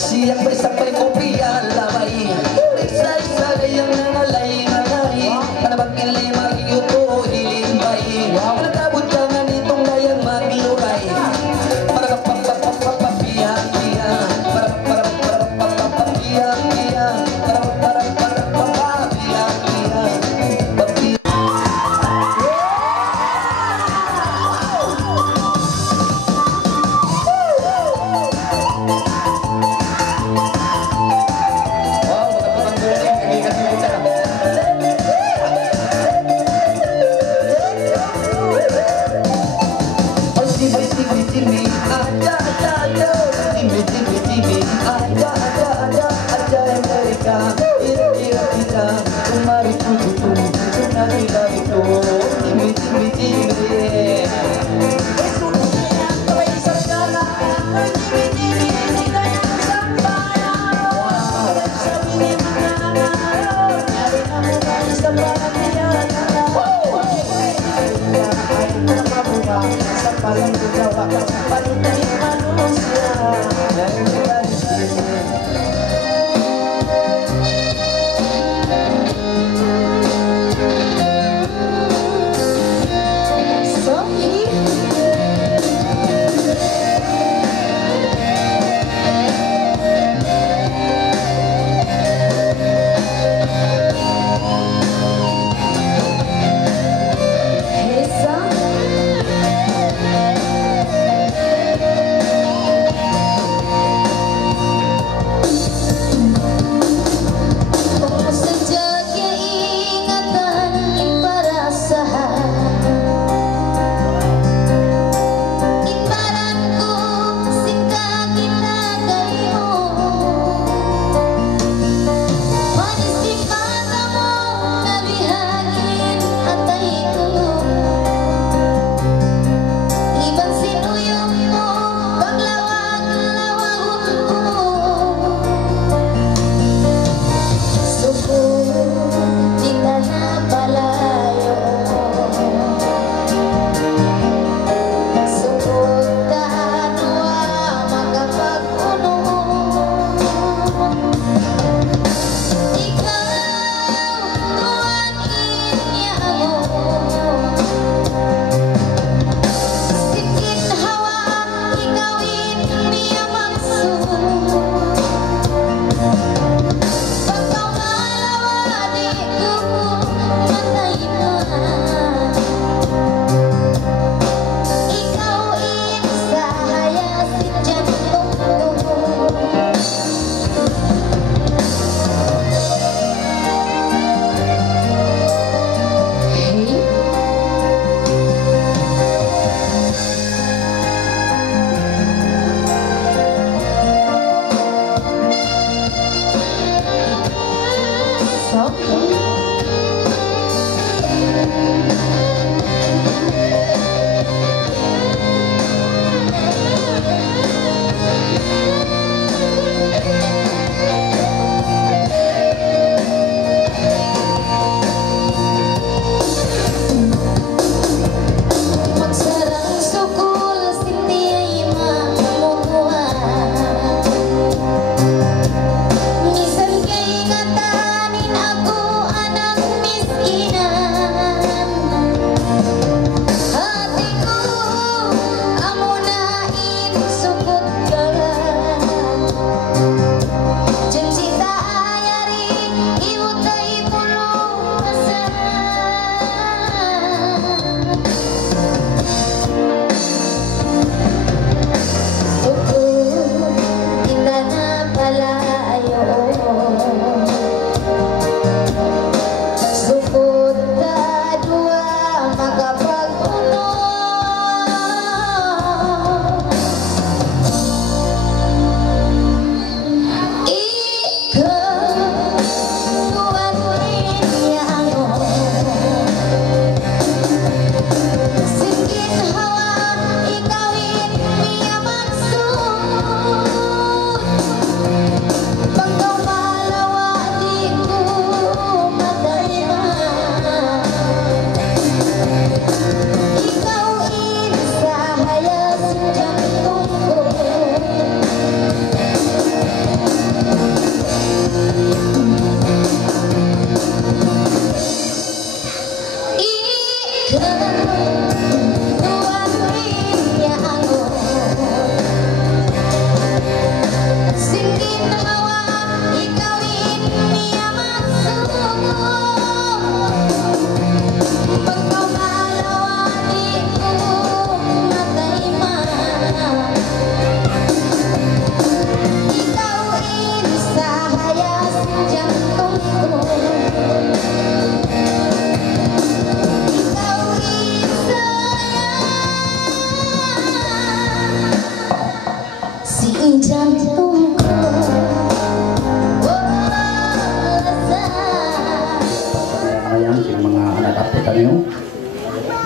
Siyak may sapay kopya labay Isa-isa gayang nangalay-ngalay Para magkilay magyuto hilimbay Nagabot ka nga nitong gayang magluray Para kapapapapapapiyang-piyang Para papapapapapapiyang-piyang Para papapapapapapiyang-piyang Paling juga waktu paling manusia.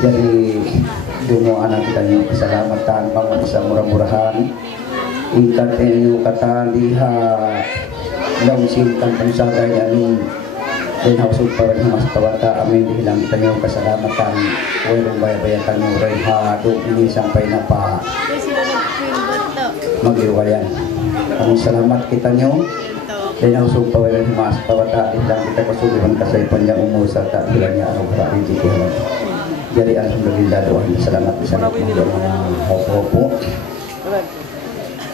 Jadi dumo anak kita nyo keselamatan pangan sa murah-murahan ingkat nyo kata liha daun simkan pansagay amin dan hausog para ni mas kawata amin dihilang kita nyo keselamatan wairong bayar-bayatan nyo reha do ini sampai napa magiwayan kami selamat kita nyo dan hausog para ni mas kawata dihilang kita kesulitan kasay panjang umur serta hilangnya anugerah rezeki Allah. Jadi alhamdulillah doa selamat bisa menghafal.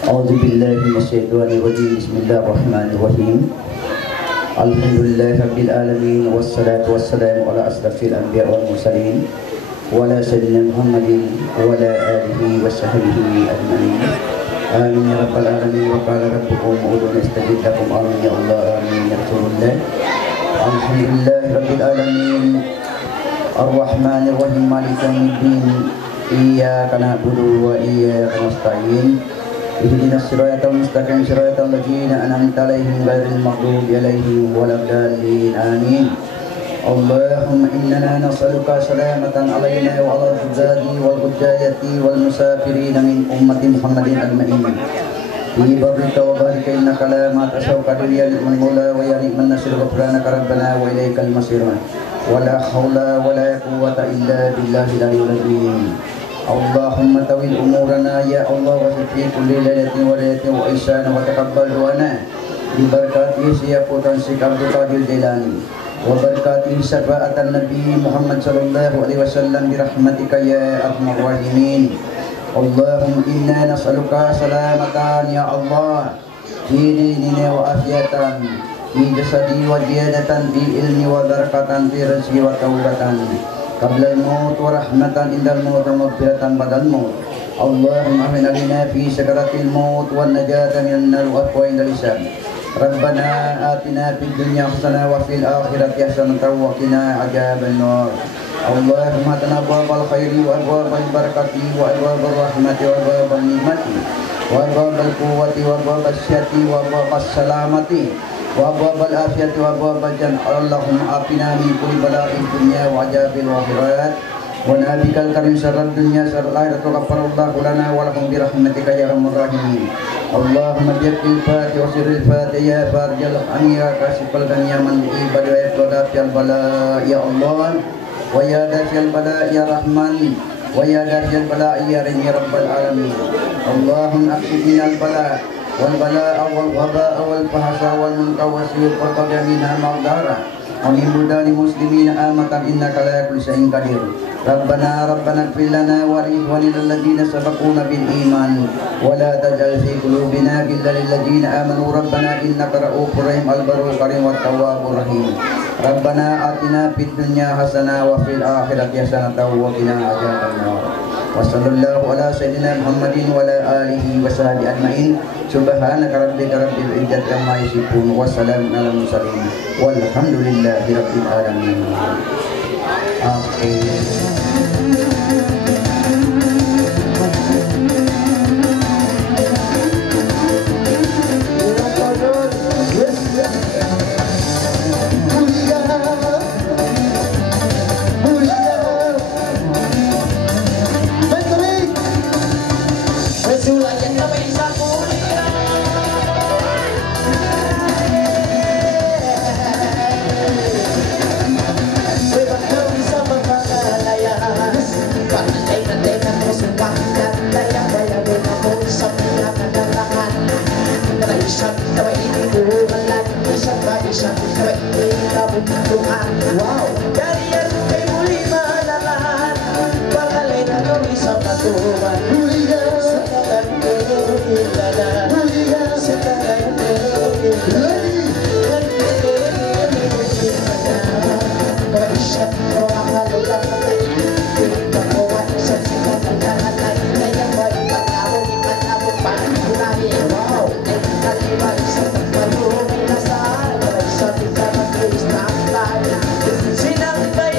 A'udzubillahi minasyaitonirrajim. Bismillahirrahmanirrahim. Alhamdulillahirabbil alamin wassalatu wassalamu ala asrafil anbiya wal mursalin wa ala sayyidina Muhammadin wa ala alihi wa sahbihi ajma'in. Amin ya rabbal alamin wa qala rabbukum ud'uni astajib lakum amin ya Allah amin ya Rasulullah. Alhamdulillahirabbil alamin. Ar-Rahman Ar-Rahim Malik Yawmiddin Iyyaka na'budu wa iyyaka nasta'in Ihdinas siratal mustaqim siratal ladzina an'amta 'alaihim ghairil maghdubi 'alaihim waladdallin amin. Allahumma innana nas'aluka salamatan 'alaina wa 'ala al-hujjati wal hujjati wal musafirin min ummati Muhammadin ajma'in. Fi barrika wa bahrika innaka la ma tasawqa lil mawla wa yari man nasir ghufranaka rabbana wa ilaikal masir. ولا حول ولا قوة إلا بالله العلي العظيم. اللهم طول أمورنا يا الله وفي كل ليلة وليلة وإحسان وتقبل دعانا ببركاته سياق تنسيق عبد القادر الجيلاني وبركاته شفاعة النبي محمد صلى الله عليه وسلم برحمتك يا أرحم الراحمين. اللهم إنا نسألك سلامة يا الله في ديننا وعافية في جسدي وزيادة في علمي وبركة في رزقي وتوبة قبل الموت ورحمة عند الموت ومغفرة بعد الموت. اللهم أمن علينا في سكرات الموت والنجاة من النار والعفو عند اللسان. ربنا آتنا في الدنيا حسنة وفي الآخرة حسنة وقنا عذاب النار. اللهم آتنا أبواب الخير وأبواب البركة وأبواب الرحمة وأبواب النعمة وأبواب القوة وأبواب الشفاء وأبواب السلامة وأبواب العافية وأبواب الجنة. اللهم عافنا من كل بلاء الدنيا وعذاب الآخرة ونبيك الكريم شر الدنيا شر الآخرة غفر الله لنا ولكم برحمتك يا أرحم الراحمين. اللهم بيد الفاتح وسر الفاتح يا فارج الغم يا كاشف الغم يا من بعباد ويقضى في البلاء يا الله ويا دافع البلاء يا رحمن ويا دافع البلاء يا رحيم يا رب العالمين. اللهم اكشف لنا البلاء والبلاء والوباء والفحش والمنكر والسوء والبغي منها ما ظهر ومن بلدان المسلمين آمة إنك على كل شيء قدير. ربنا اغفر لنا ولإخواننا الذين سبقونا بالإيمان ولا تجعل في قلوبنا غلا للذين آمنوا ربنا إنك رؤوف رحيم البر الكريم والتواب الرحيم. ربنا آتنا في الدنيا حسنة وفي الآخرة حسنة وقنا عذاب النار. وصلى الله على سيدنا محمد وعلى آله وصحبه أجمعين. سبحانك ربك رب العزة عما يصفون وسلام على المرسلين والحمد لله رب العالمين. Wow, dari yang muli malahan, pangalay na kami sa patuman. Sa tagal ko ilala, sa tagal ko ilala. Kaisya ko ang halulang pagkakuha sa sinatagahan ay kayang maripag-awag ipag-awag pang-ulahi. Wow, ay kalibay sa pagkaluhin na saan, sa pagkakuha na sinang bay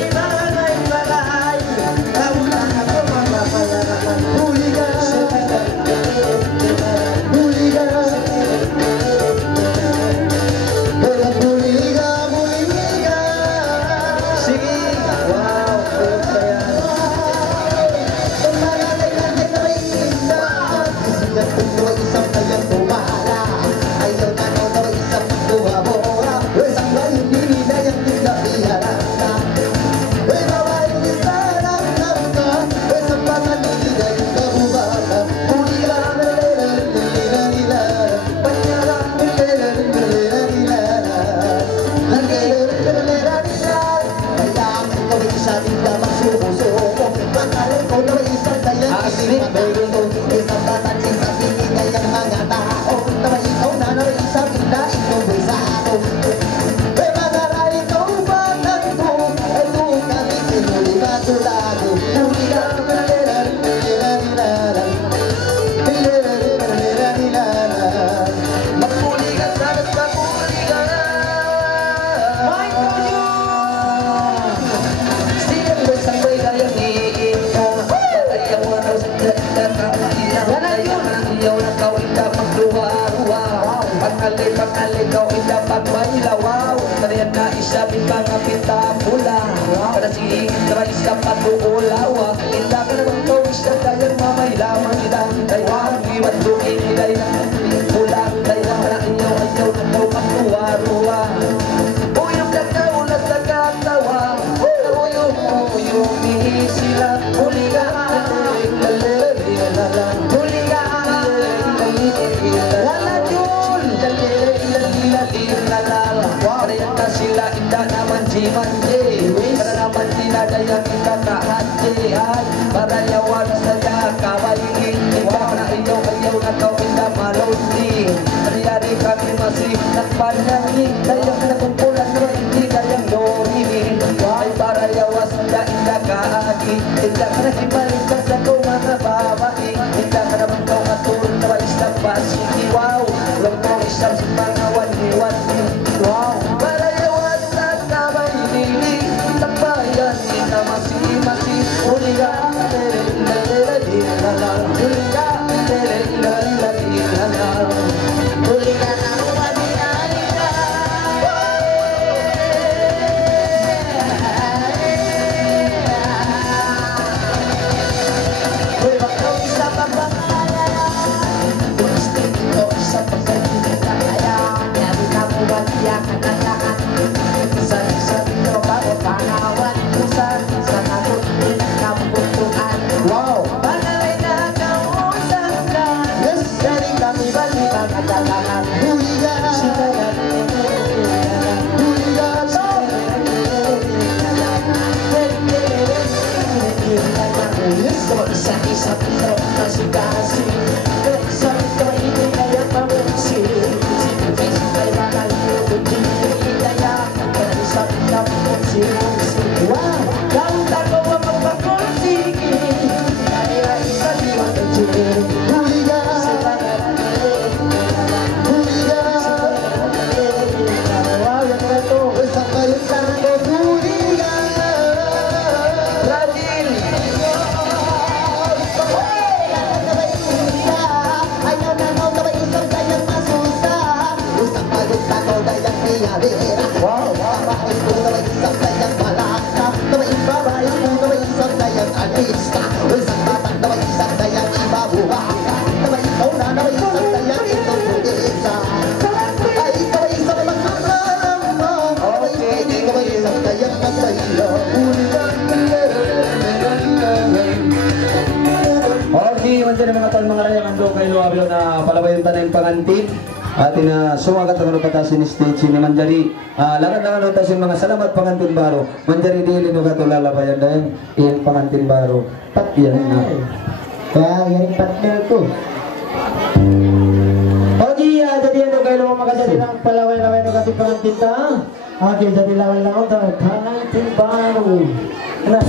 Dali pagkaligaw ay dapat may lawaw. Tariyan na isa pangapita pula. Kada singin na isa patuulawa. Inda ka naman ko isa dayang mamay lamang ila. Daywang iwan dukin ilay na pula. Daywang na inyo ayaw na daw patuwa-ruwa. Uyong nagkaw na tagatawa. Uyong sila. Huliga sila indah naman manje para naman dinadayang kita kahati para yawan saja kawaingin indah na ayaw na kau indah malunti hari-hari kami masih nagpanangin dayang nakumpulan na hindi dayang dohimin ay para yawas saja indah kaagi indah ka na himalik ka sa kong mga babae indah ka naman kau matulog na isang pasiki wow lang mo isang mga wani-wani wow para masih uliga mga rayang ando kay Luablo na palabayon tanay pangantin atin na sumagat ang patasin stage ni Manjari laran-laran utasin mga salamat pangantin baro Manjari dili no kato lalabayan dahil iyan pangantin baro patyan na kaya yan partner ko Oji jadi ando kay Luablo makasali ng palaway-laway no kato pangantin ta okay jadi lawan-lawan ta pangantin baro na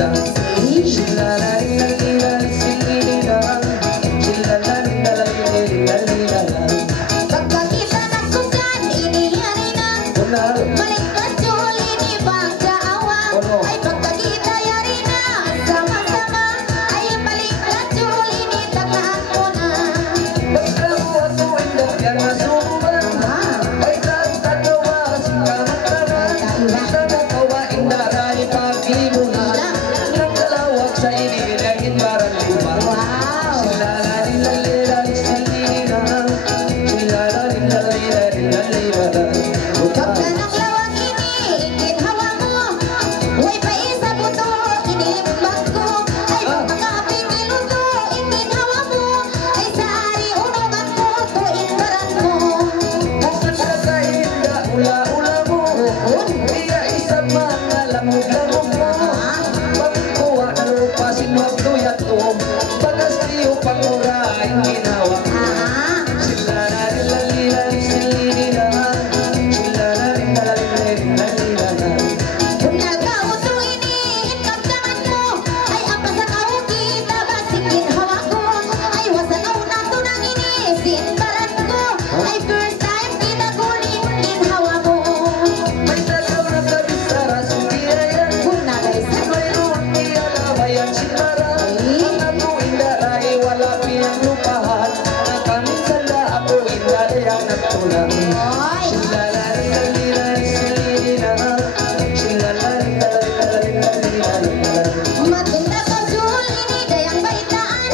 isa. Pagkakita ng sukan, iniyari na. Balik ka chuli ni Bangga Awang. Ay pagkakita yari na. Sama-sama. Ay balik ka chuli ni tagaan mo na. Kapla ng lawang ini, ikinhawa mo. Huway pa isa buto, iniimbag ko. Ay pagkakaping niluto, ikinhawa mo. Ay sa ari unungan ko, tuinbaran mo. Kung nagkauto ini, ikamdaman mo. Ay apa sa kaugi, tabasik ginhawa ko. Ay wasan ako na tunang ini, sinbaran ko. Ay first time kinagunin, ginhawa mo. Kung nagaysa, oy. Matinda ka Jul, ini dayang baitaan.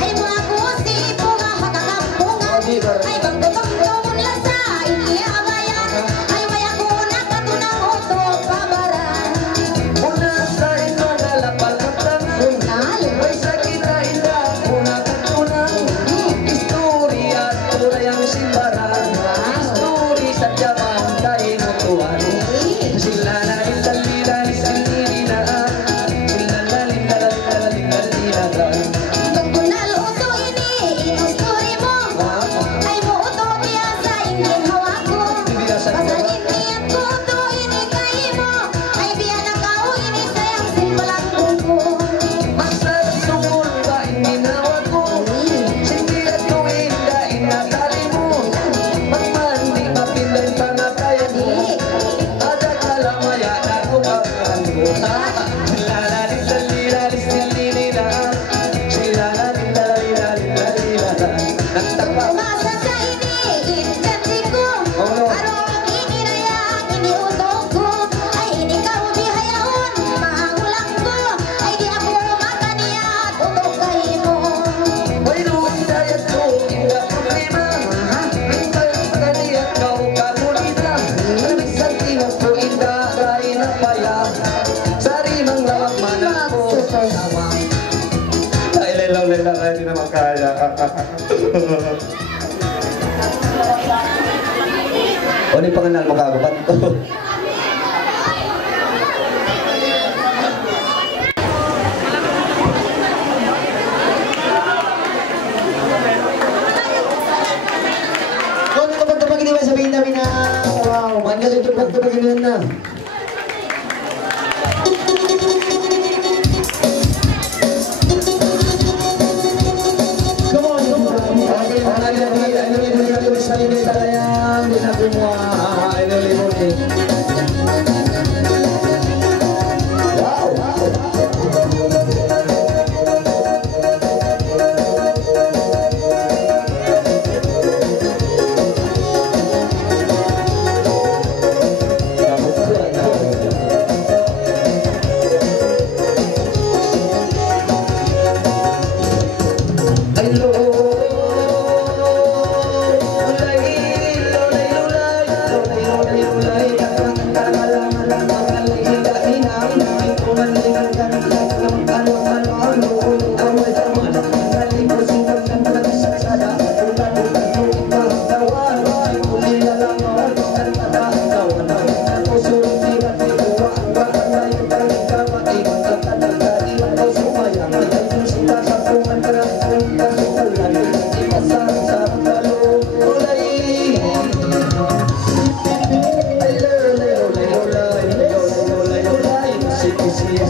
Ay mga kusi, bunga makakampungan. Ay bangko-bangko mun lasa, ini abayan. Ay maya kuna katunang utok kabaran. Unal. Pagkunal uto ini, inusturi mo. Ay mo uto niya sa ingin hawa ko. Pasalin niyan ko uto ini kayo mo. Ay biya na kao ini sayang simbalang ko. Umasa sa ini, injanji ko. Arong ini rayang, ini utok ko. Ay ini kau bihayaon, magulang ko. Ay di ako makaniat, utok kayo mo. Hindi naman kaya. O ni pangalan mo kagapan to. Kung tupag-tupag hindi ba sabihin namin na wow, magaling tupag-tupag yun na. Come on, come on. Okay,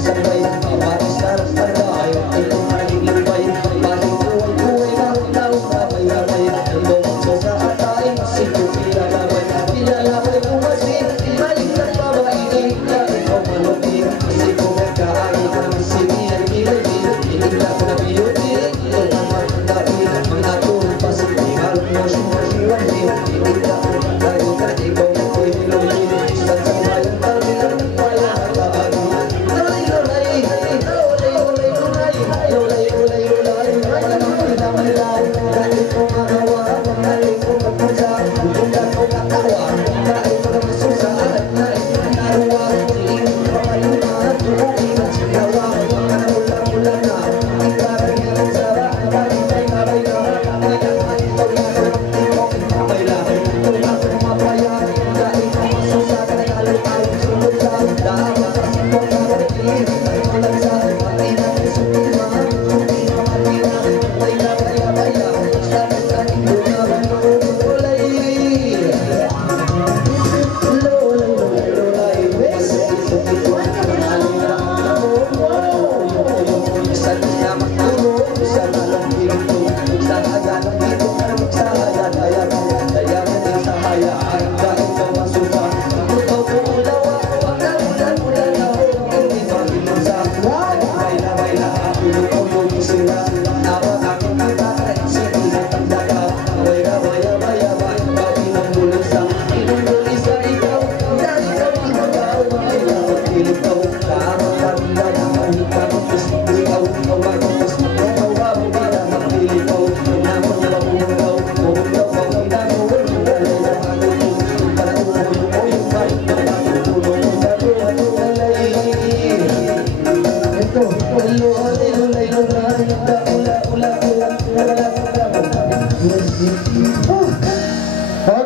Sampai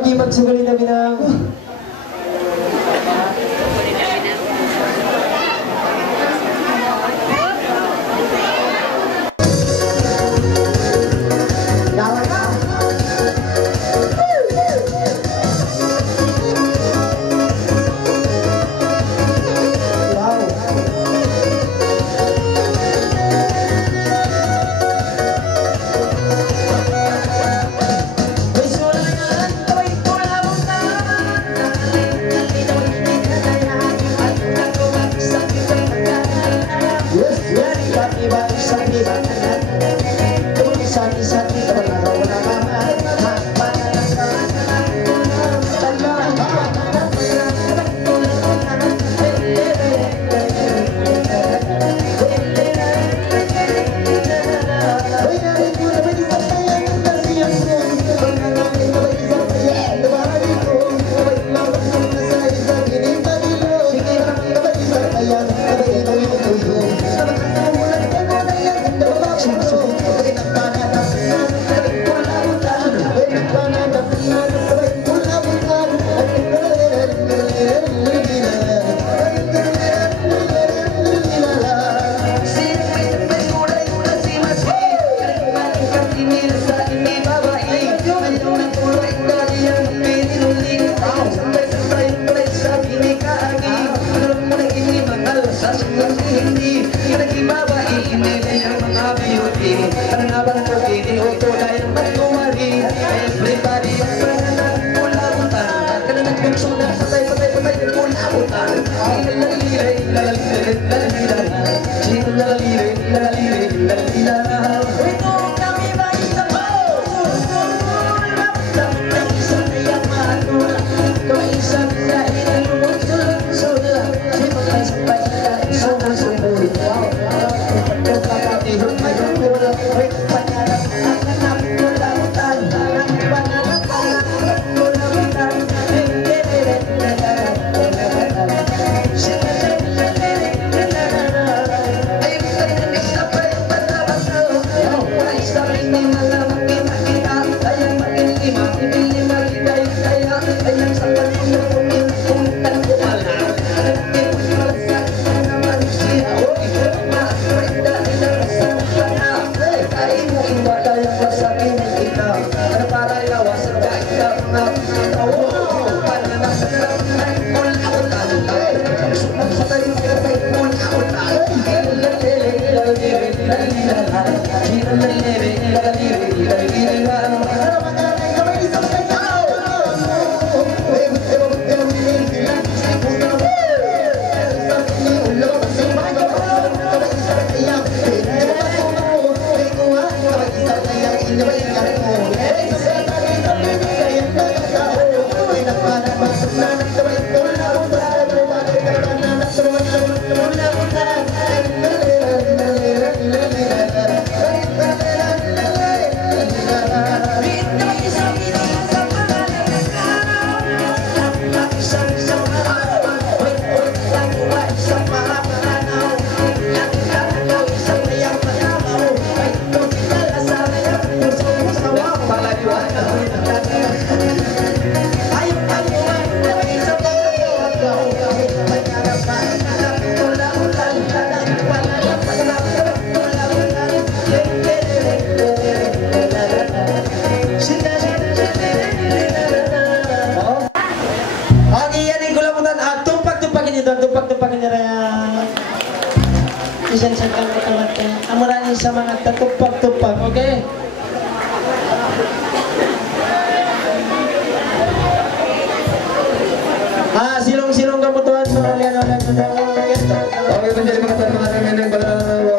Okay, magsugali na binang. Sa mga tatupag-tupag, okay? Silong-silong kamutuan mo ulit ulit. Okay, menjadi pengetahuan yang berlalu.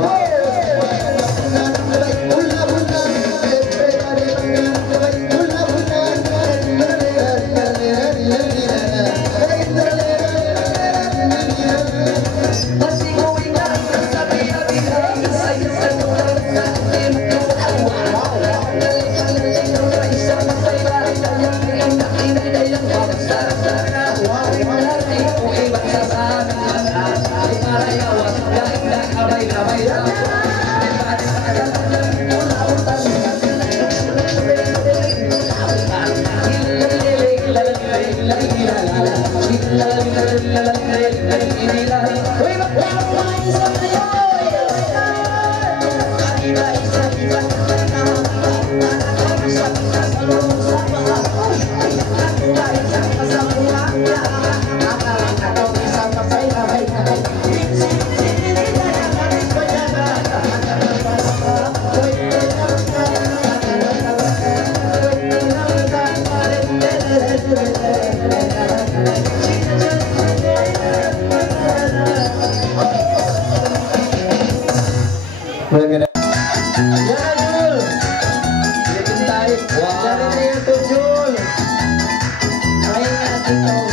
Wow.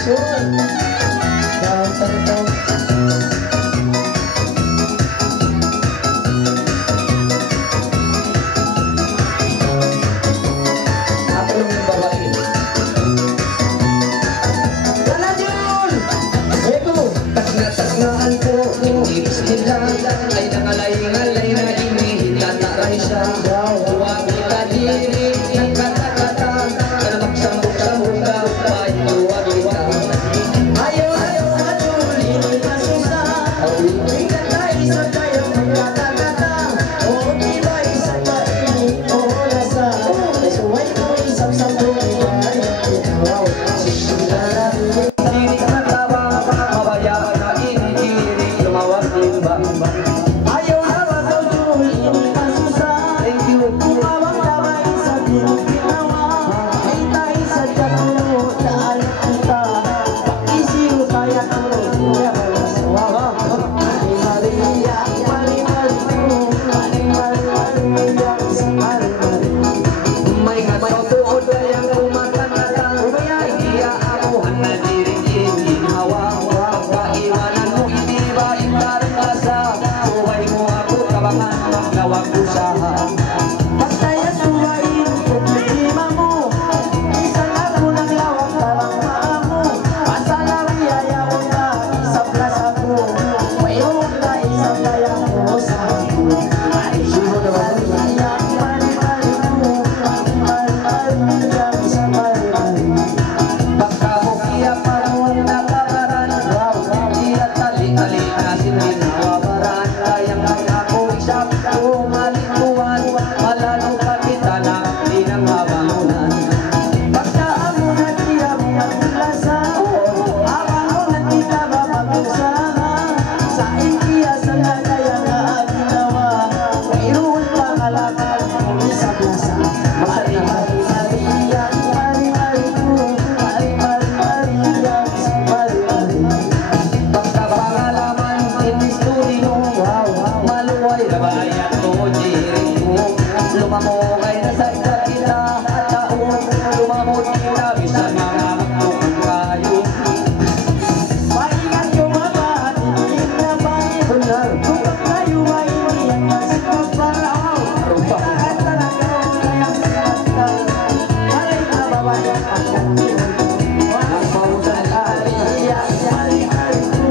Suroy. Down, down. Ako lang yung babae. Wala yun! Ego. Tasngaan ko yung lips nila ay nangalay-ngalay na inihitataray siya. Huwag kita diri ng kata-kata na magsambok-sambok ka pa huwag kita. Ayaw matulin masusa tingnan tayo sa kayang magkata-kata O diba isa ka ini o lasa. Suway ko isang sabong ay ikaw. diri ka natawa mabaya na inidiri lumawag-limbang. Ayaw Matulin masusa. thank you. Tumawag damay sa pinagpinawa. Ay tayo sa jatulo na alam kita. Pakisiyo kaya ko niya malasawa. Maria, Maria, Maria, May nagtutuod kayang kumakanta ay iya amuhan na diring ginhawa. Pagkaiwanan mo hindi ba ikarang lasa buhay mo ako tabangan maglawag usaha. Basta yan suwain, problema mo. Isang ako ng lawak talang maamo. Pasalawi ayaw na isang plaza ko. Mayroon na isang layang ko sa ako. Ay, sino naman? Baka mo kaya parang nakabaran iya tali-tali na sininawabaran kayang ako isap ko malikuan malalo ka kita na di nang mabangunan. Pagkaamo na tiya mo ang plaza. Abang mo na tita mapag-usaha. Sa India sa kagaya na ginawa. Mayroon pang alakal kung isa plaza. Mari, mari, Maria, mari, mari ko. Mari, mari, Maria, mari, mari. Pagkapangalaman inistudio maluway na bayan to diring ko lumamokay na sa kita at taon lumamot kita bisan mga magtukang kayo. Maingat yung mga ating kinabay. Kung kayo ay iniyak na si Kaparaw. Lahat na lang ako kayang sinata. Alay na babayan ang kanilin. Ang pausan Maria, Maria ko.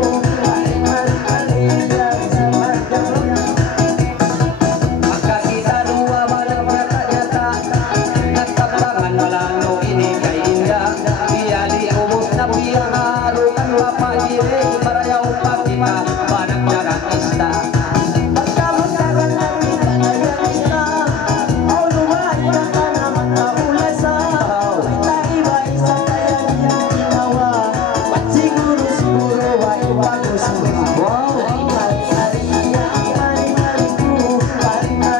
Maria, sa Maria. magkakita nuwa man ang nyata-nyata nagtabangan malano ini kay inda iyali ubos na piyang harukan wapagire marayaw pa kita panagdagan ista. Pagkamustakan na kita na yamista. Aw lumay ka ka naman na ulasa. Ay naiba isa kaya niyang ginawa. Ba't siguro ay bago sa wow. Maria, Maria ko. Maria,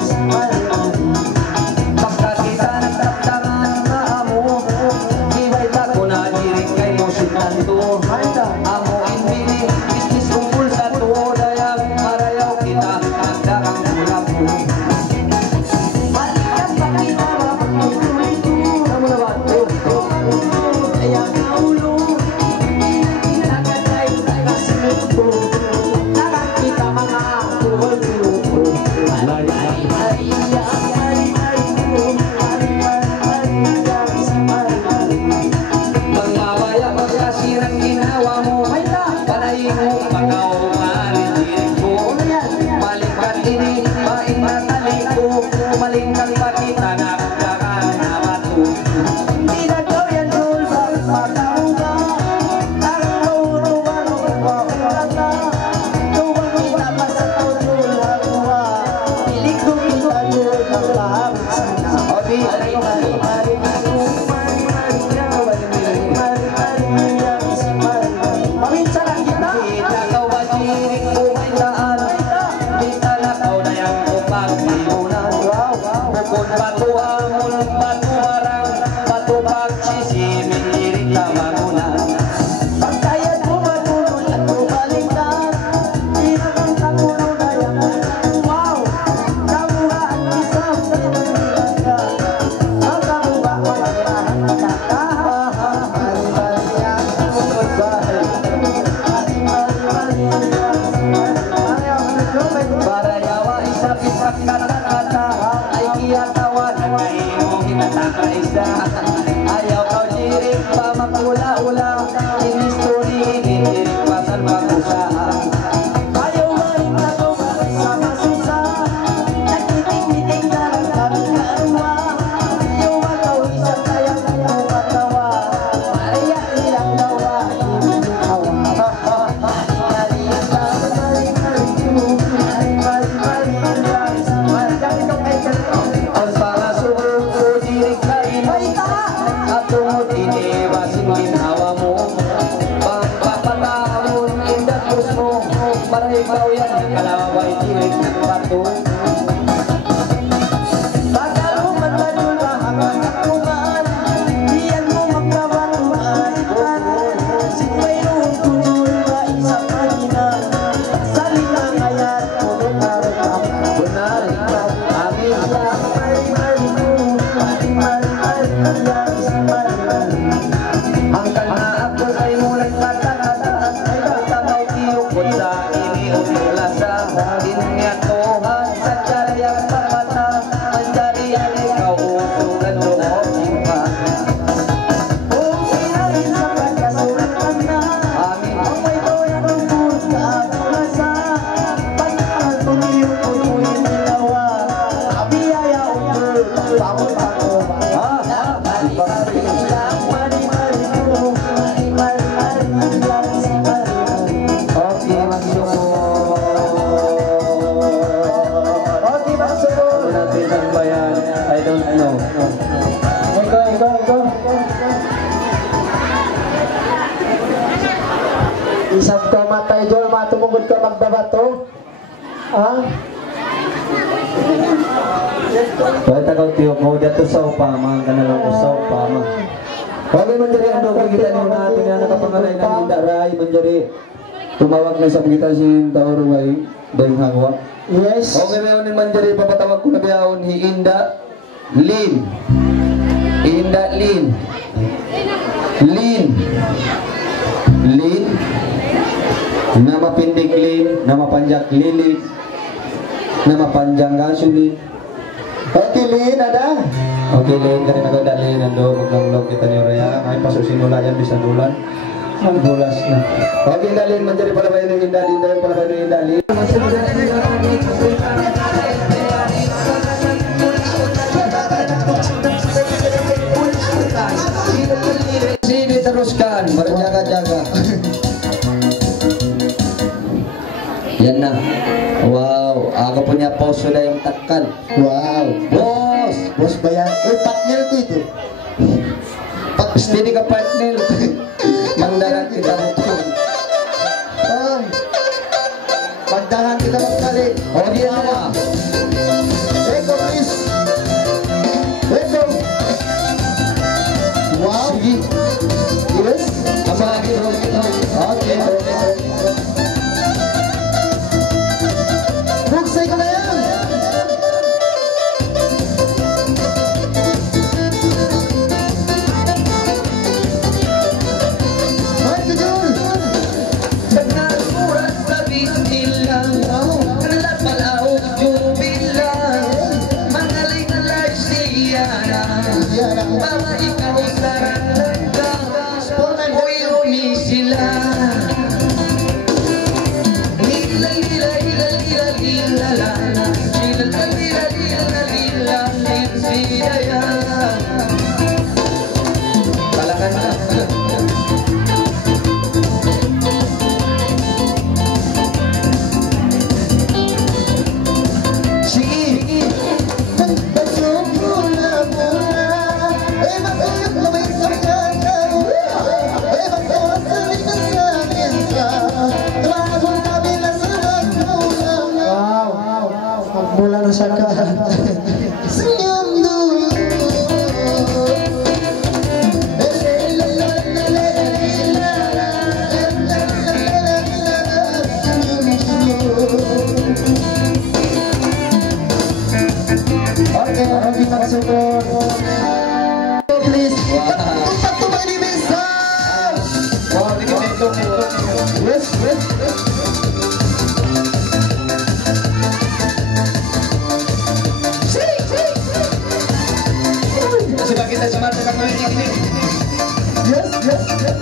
sa Maria. Pagkakita nagtabangan na amo iba'y tako na diring kay mo sinanto amo inbili business kumpul sa tuo dayang marayaw kita nagdagang kulap mo. Balikan pa kita mapagtuloy ko. Ano na ba? Kaya naulo, pinagkatay kasunod ko. Nakakita mga tuwal-tulo. Maria, Maria ko. Maria, sa Maria. Magmabaya magkasirang ginawa mo panay mo pakaw maalitin ko malingkat ini maing matalik ko malingkat pa kita nagdagan na bato. Hindi na daw yan dul, bakit matauga? Tarang mauro-waro, wakilata. Tuwang kita pa sa tawdul, hakuha. Pilig ko ito ang dul, ng lahamit sana. Obi, Mari, mari, mari, mari, Maria, si Maria. Paminsan lang kita. kita ka ba sirik buhay daan kita na kaw na yung upang pinunan bukod bato amon bato marang bato pagsisiming irik ka magunan. Pagkayat mo matulog at bumalikan. Di naman kapuno na yan. Wow! Kamuha at isang kamuha ka. Ang kamuha walang lahat ng kataha. imong hinataka isa. Ayaw kau dirik pa magula-ula, in history dirik pa sa magusa. Ayaw maring ako sama susa, nagtiting-titing na lang kami karuwa. Ayaw makaw isang kayang katawa, Maria ilang dawa, awa. Ang para suhog ko dirik na inay, at tungod iniwasin ginawa mo. Pampapatahon indapos mo, para ikaw yan kalaway dirik ng bato. Pagkaro magmadul mahanggang katungan, diyan mo magkabatungan. Sinmayroon kunul ba isang kanina, salita ngayon puno karoon. Benar, amin ya. Hanggang na ako ay mulang kata-kata, ay tamaw tiyok ko sa iniong lasa. Inyatohan sa tiyarayang pamata, ang tiyariyan ikaw utulan loob ipa. Kung sinalin sa pagkasulatan na, ang may toya ng puta ako nasa. Pagkakas tumiyok ko tuwing nilawa, abiyaya utul, pako-pako. Mari-mari lang, mari-mari ko, mari-mari lang si mari-mari. Okay, magsumod. Okay, magsumod. Ano natin ang bayan? I don't know. Ikaw. Isang ka matay, Jol, matumugod ka magdabato. Ha? Kaya tagaw tiyo mo, dito sa upama, kanalang ko sa upama. Okay man diri ang doon, kita niyo natin na nakapangalay ng indaray, man diri. Tumawag na sa kita si Taurungay, dahil hangwa. Yes. Okay man man diri, papatawag ko na biyahon, Hinda Lin. Hinda Lin. Lin. Lin. Nama pindik Lin, nama panjang Lilit. Nama panjang gasulin. Okay, Lin, ada? Okay, Lin, kanina ko dali nando, maglong kita niyo raya. Ay, pasusinula yan, bisa nulan. Ang bulas na. Okay, Lin, manjari pala ba yung Hinda Lin, dahil pala ba yung Hinda Lin? Sini teruskan, berjaga-jaga. Yan na. Wow, ako punya pos sudah yang takkan. Wow, bos ba yan? Uy, partner ko ito. Pasti ka partner. Mandaran kita mo. Mandaran kita magkali. O, diyan na. Eko, please. Eko. Wow. Sige. Yes. Apa lagi? Okay. Buksay ko na yan! Ay, Kajol! Nagnagurat sa binilang, nalapalaog jubilang, mangalay-ngalay siya na, para ikaw sarang ka, ko'y umisila. Mula na siya ka. Senyum dulu. Oke, kita support. Please. Tempat tumpah di bisa. Wow, dikit-dikit. Yes. kita semangat kami ini. Yes, yes, yes.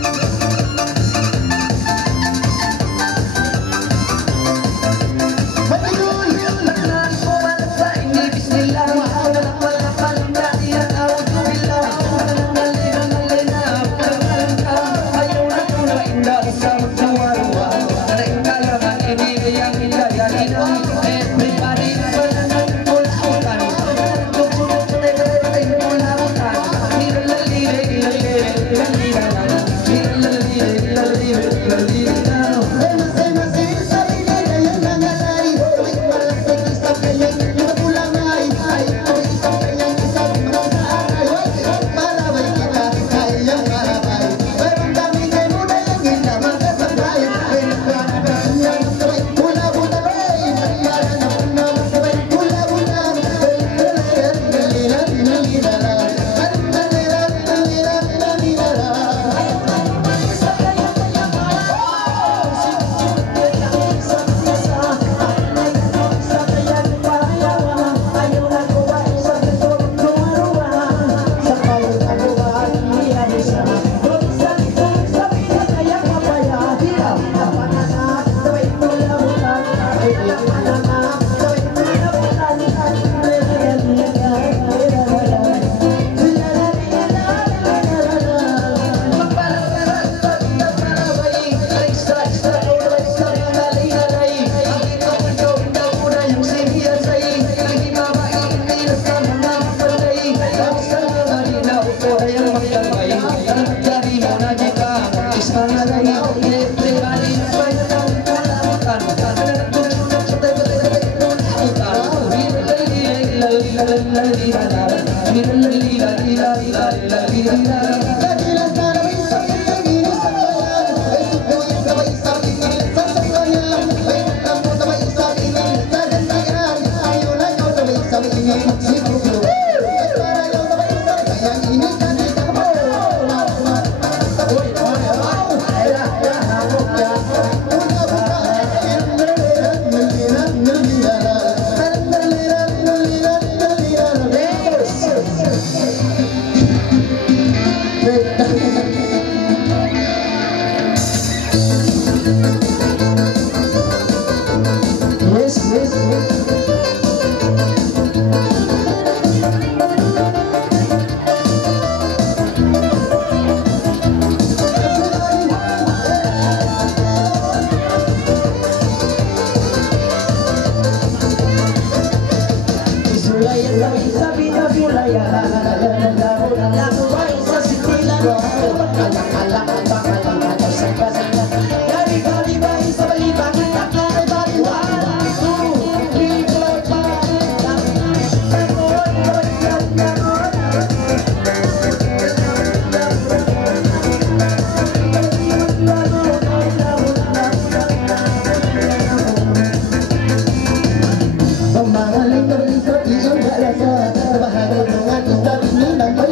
Bahagia dengan kita ini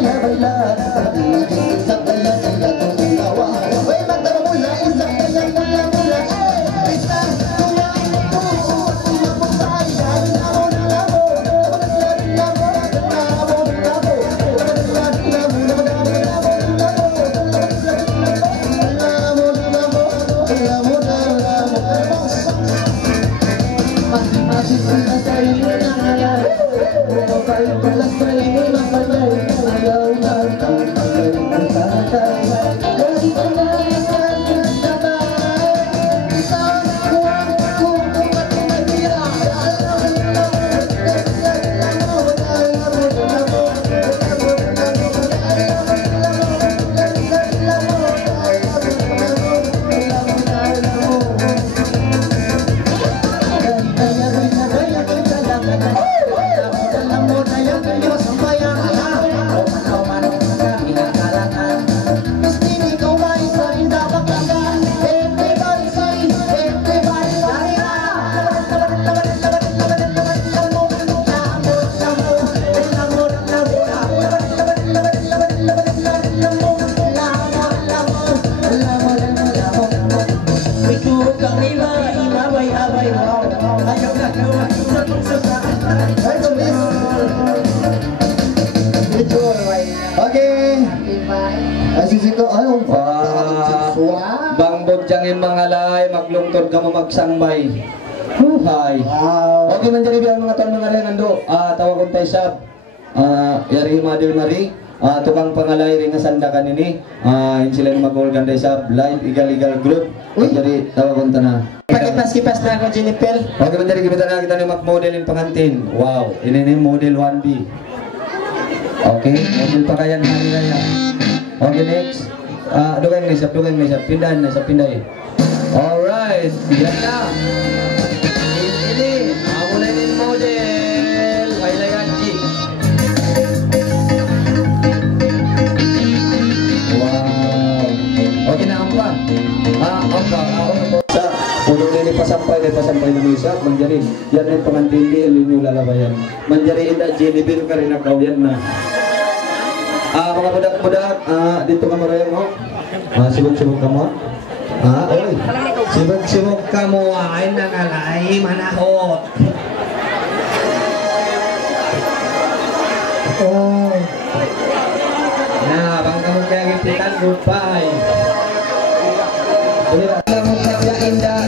Okay. Asisito, ano? Bang bodyang yung mga lay, maglungtod ka mo magsangbay. Huhay. Wow. Okay man dyan ibig mga taon mga rin ando. Tawag kong tayo sab. Yari Madil Mari. Tukang pangalay rin nga sanda kanini. Yung sila mag-organ tayo sab. Live Igal Group. Jadi tawag kong na. Pakipas-kipas na ako, Jennifer. Okay man dyan kita na kita ni mag-model in pangantin. Wow. Ini model 1B. Okay. Model pa kaya hari raya. Okay next. Dukang nisap. Pindahan na sa pinday. Alright. Yan na. Ini mulai din model Aylayanji. Wow. Okay na ampa. Sa puno ni pasampay ng isa manjari. Yan yung pangantindi linyo lalabayan. Manjari ida jelibin ka rin ako yan na. Mga budak-budak dito ka marayang mo. Sibuk-sibuk ka mo. Oy. Sibuk-sibuk ka mo ay nangalay manahot. Bang kamu kaya gipitan goodbye. Alam kaya indah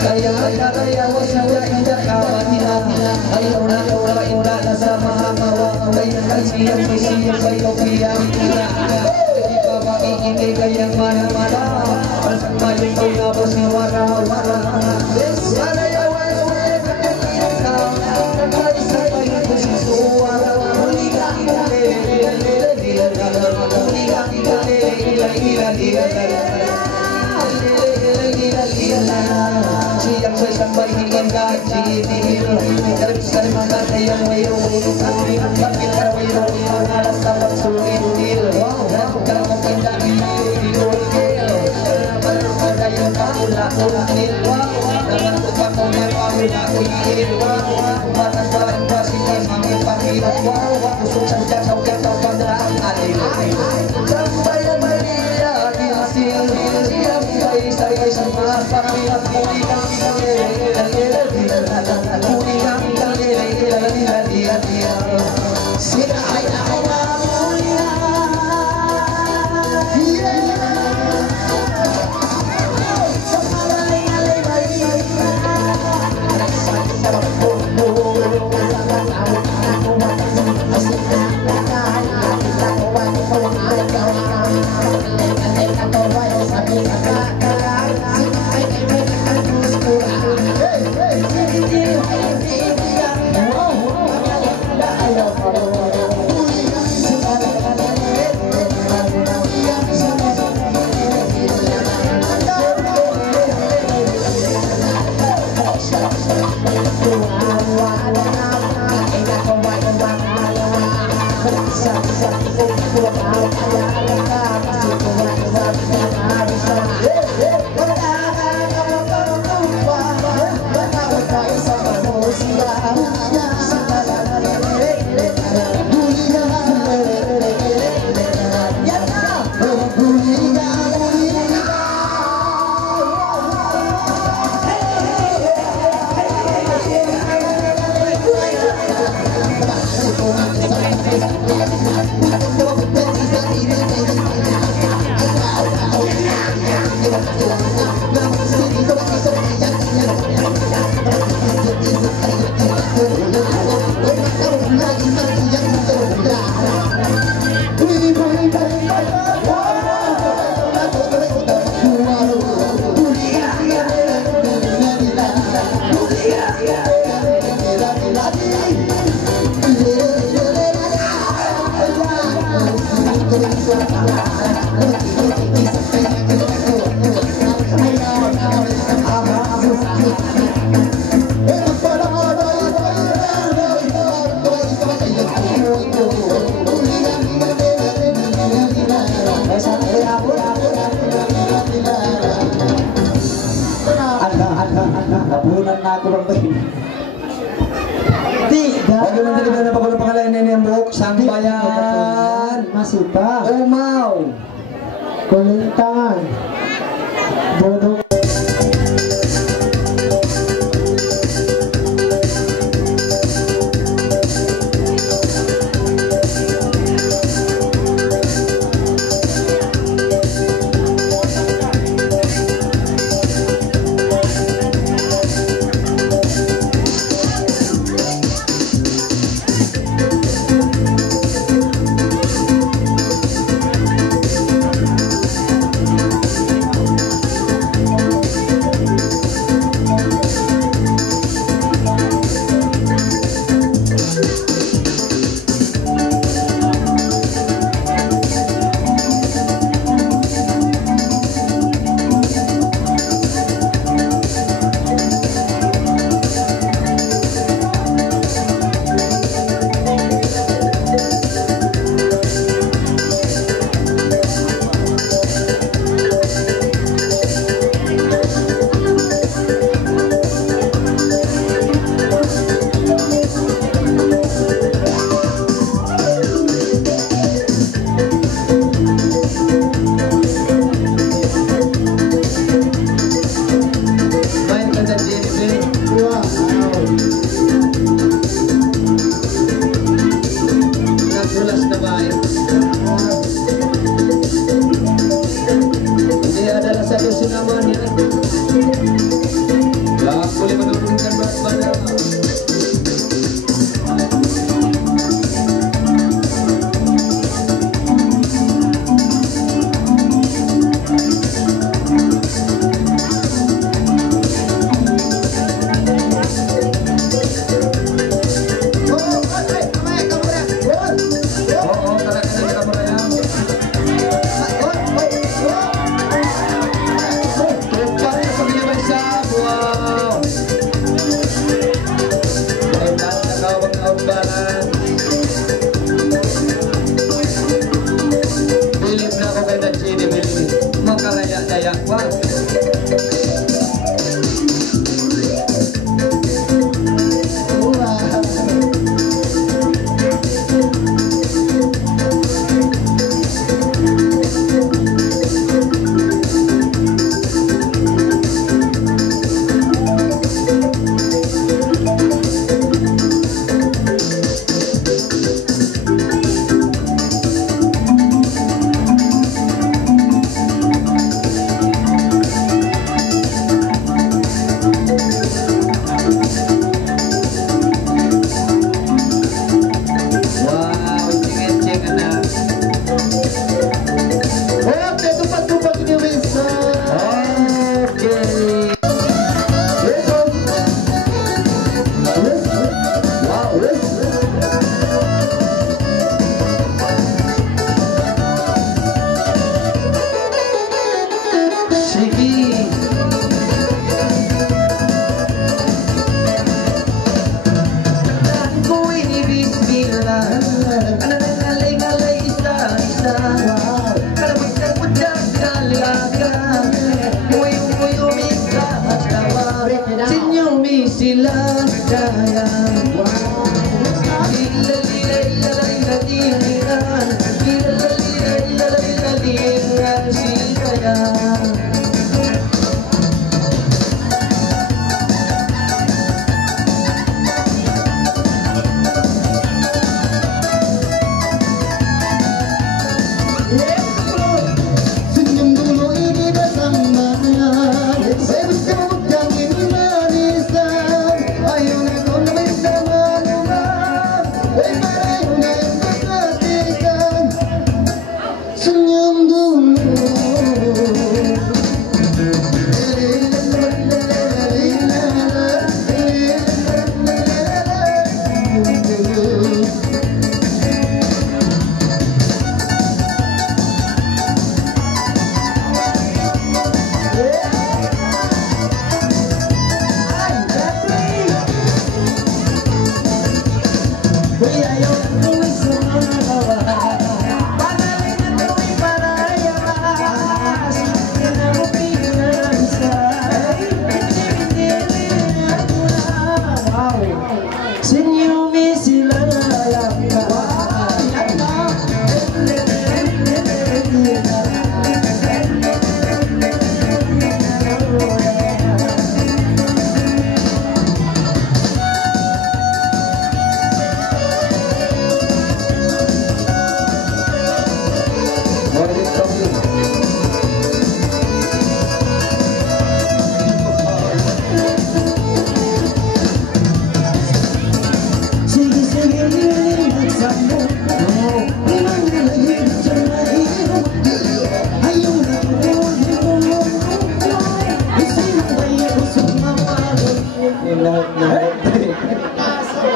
kaya wasaya indah kawatina. Ayaw na indah na sa mahamawa. Ay nakasiyang kayo piyang Hindi pa makikinig kayang mana-mana. Pasang mayong tayo nga po si wara-wara. Sana yawan siyang sa isang bahingin kahit sigitigil Kalabis ka naman natin yung mayroon At pinagpapit ka mayroon Pangalas na pagsulit-il Kalamang pinda pinag-il Kalamang pinda yung kaula-ulil Kalamang pa kung may pamula-ulil Batas pa ang pasikas Mangin pangilot Kusok sa dyan sa ugat ang pandaang aling Sambayan Maria Dihasil Siyang say sa mga pangilat Sila ay ako mamulya Sa malay-alay Nabunan na ako ng bahin. Huwag naman din na pagkulang pangalan ni Nembok, Sambayan, Masuta, Umaw, Kulintangan, Bodong. oras na ba? Hindi adalah satu sinaman yan. Lahat boleh menurunkan berat badan.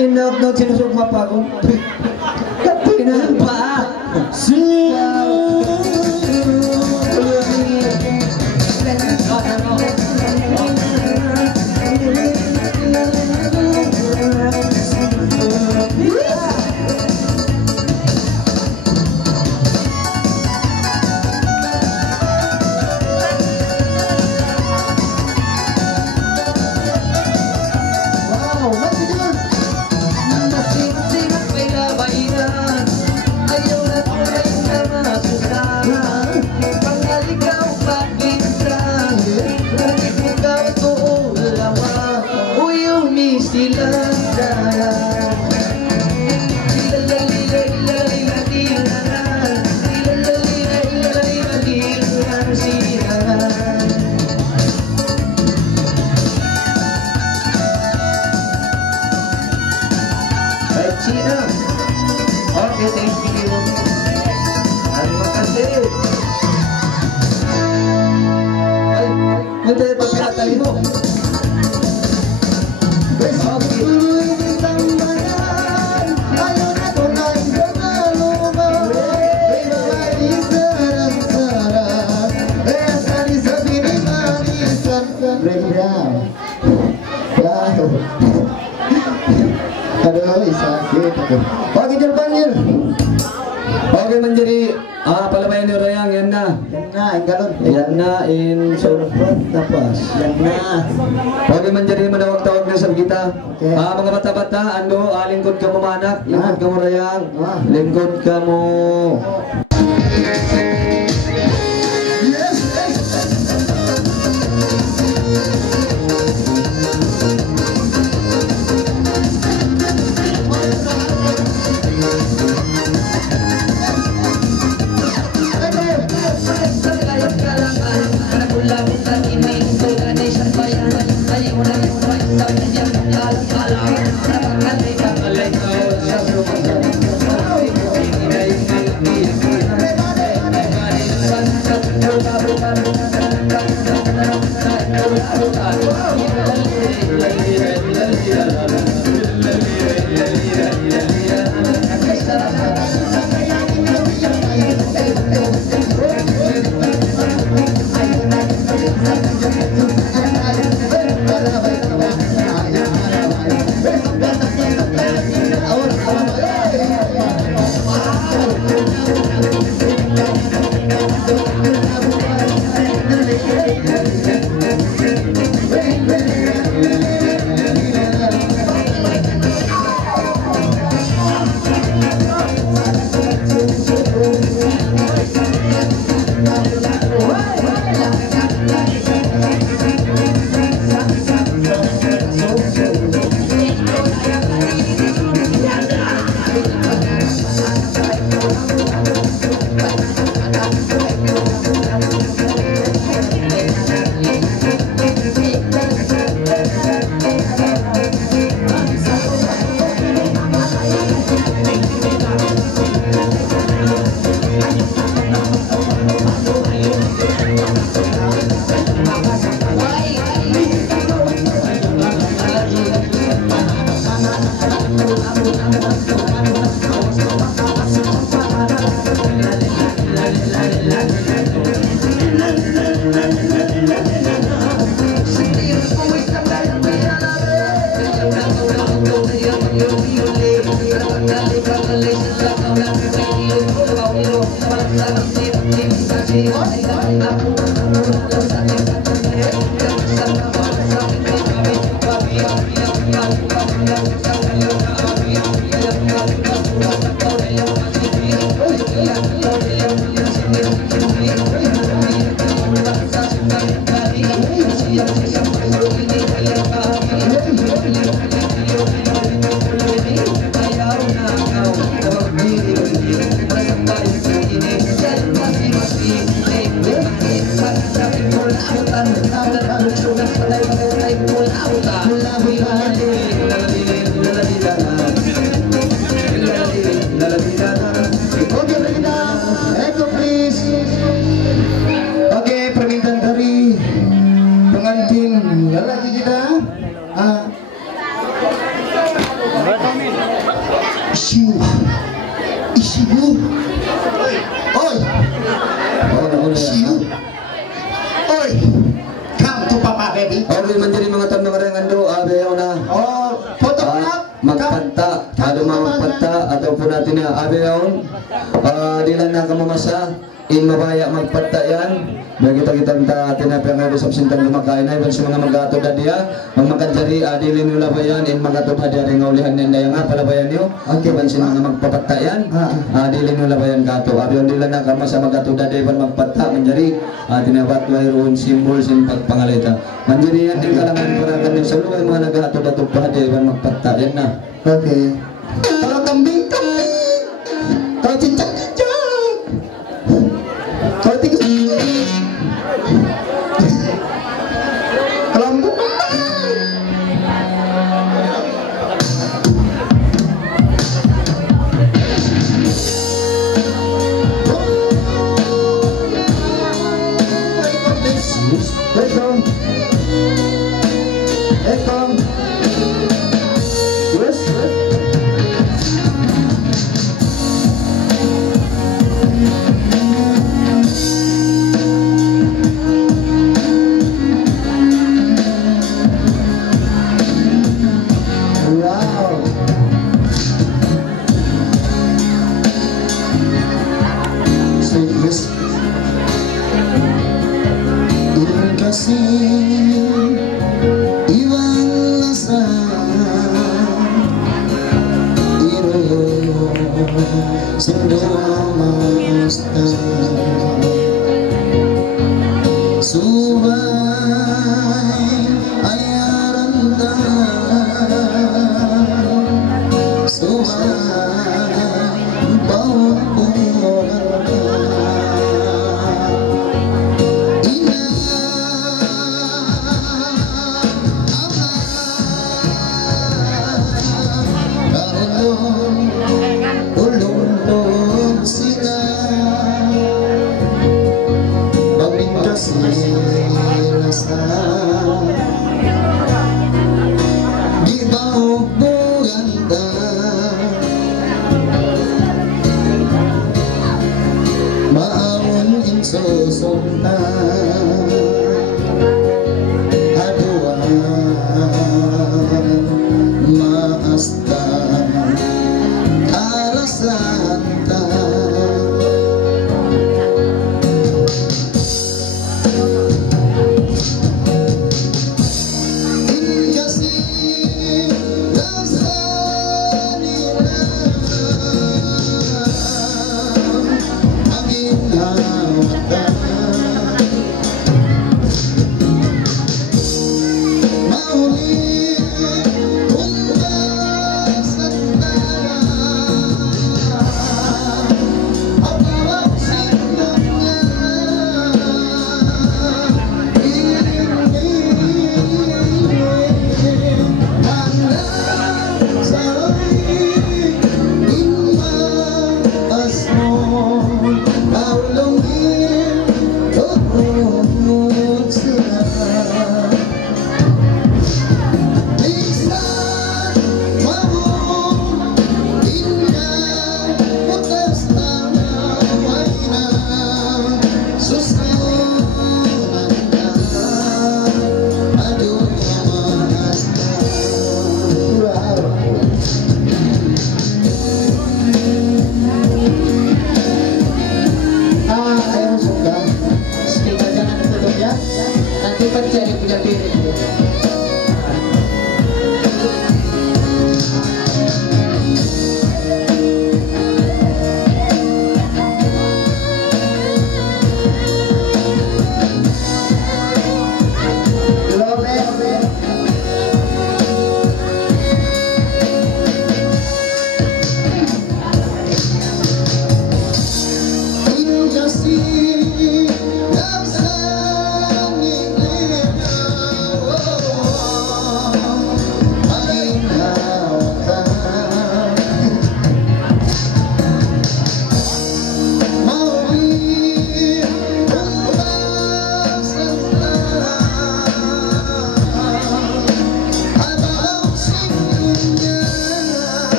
Inaut-naut sinusugma pa ako. Pinahan pa. Masih-masih Oke, Jerbanil. Oke, menjadi palabayan ni Rayang, yan na. Yan na, ang galon. Yan na, in surpot tapos. Yan na. Oke, menjadi manawag-tawag na sa kita. Okay. Mga bata-bata, lingkod ka mo manak, lingkod ka mo Rayang, lingkod ka mo. Okay, menjadi mga tanong rin ando, ayaw na. Magpanta, ada magpanta ataupun natin na ayaw. Di lang na kamamasa, in mabaya magpanta yan. Bagi kita tinapay nga sa sintang lumakain ay sa mga magato dia, ang magkantari adilin nila ba yan in magato ba dia ring ulihan ninda nga palabayan niyo. Okay, bansin mga magpapata yan. Adilin nila ba yan gato. Abiyon nila na kama sa magato dia ban magpata manjari tinabat mayroon simbol sin pagpangalita. Manjari yan din kalangan para kanil sa luway mga nagato dato pa dia ban magpata yan na. Okay. Kalau kambing, kalau cicak. Kalau tikus, kalau empuk, yes. Sindumamusta Subay ayaranda Subay bawang-bawang Ina ulong sila Pagpintas nila sa Di ba buganda Maawon insusunta Aduan maasta Alasanta Ingasi Lazanina Angin hawatan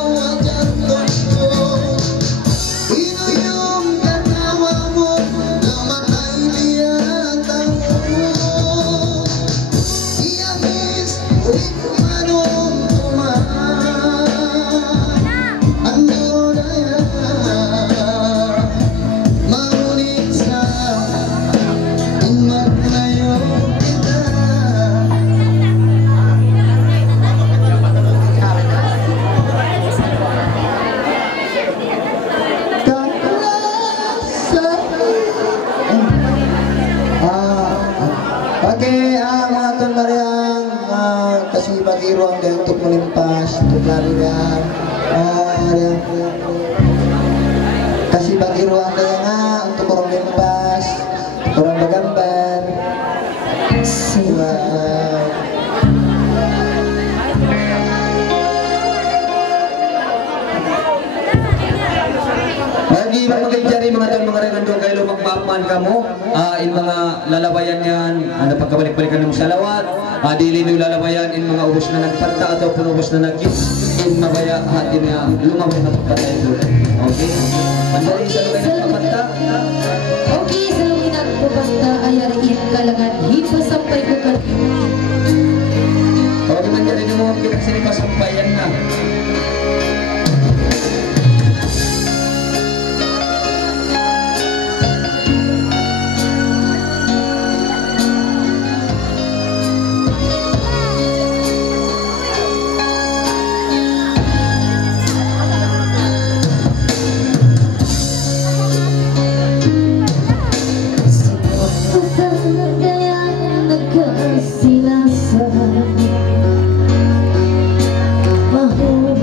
wajar ko. Ino yung katawa mo, namatay liyatan mo. Iyamis, ulit manong tumaan. Ano na yan? Maunit sa inmat na yung kita. Okay, mga Ton Mariang, kasi bagiro ang dahil tuk melimpas, tuk lari dan, kasi bagiro ang dahil nga untuk orang melimpas, orang bergambar. Wow. Lagi magpagkajari mga Ton mga rekan doon kayo magpapaman kamo in mga lalabayan yan ano pagkabalik-balikan ng salawat dili nyo lalabayan in mga ubos na nagpanta atau punubos na nagkis in mabaya hatin nga lumabay na pagpatay doon. Okay? Mandali sa lugar ng pagpanta. Okay, sa lugar ng pagpanta ay ariin kalangan hipa sampay ko ka. Okay, mandali nyo mga pinagsinipas ang bayan na. Mahal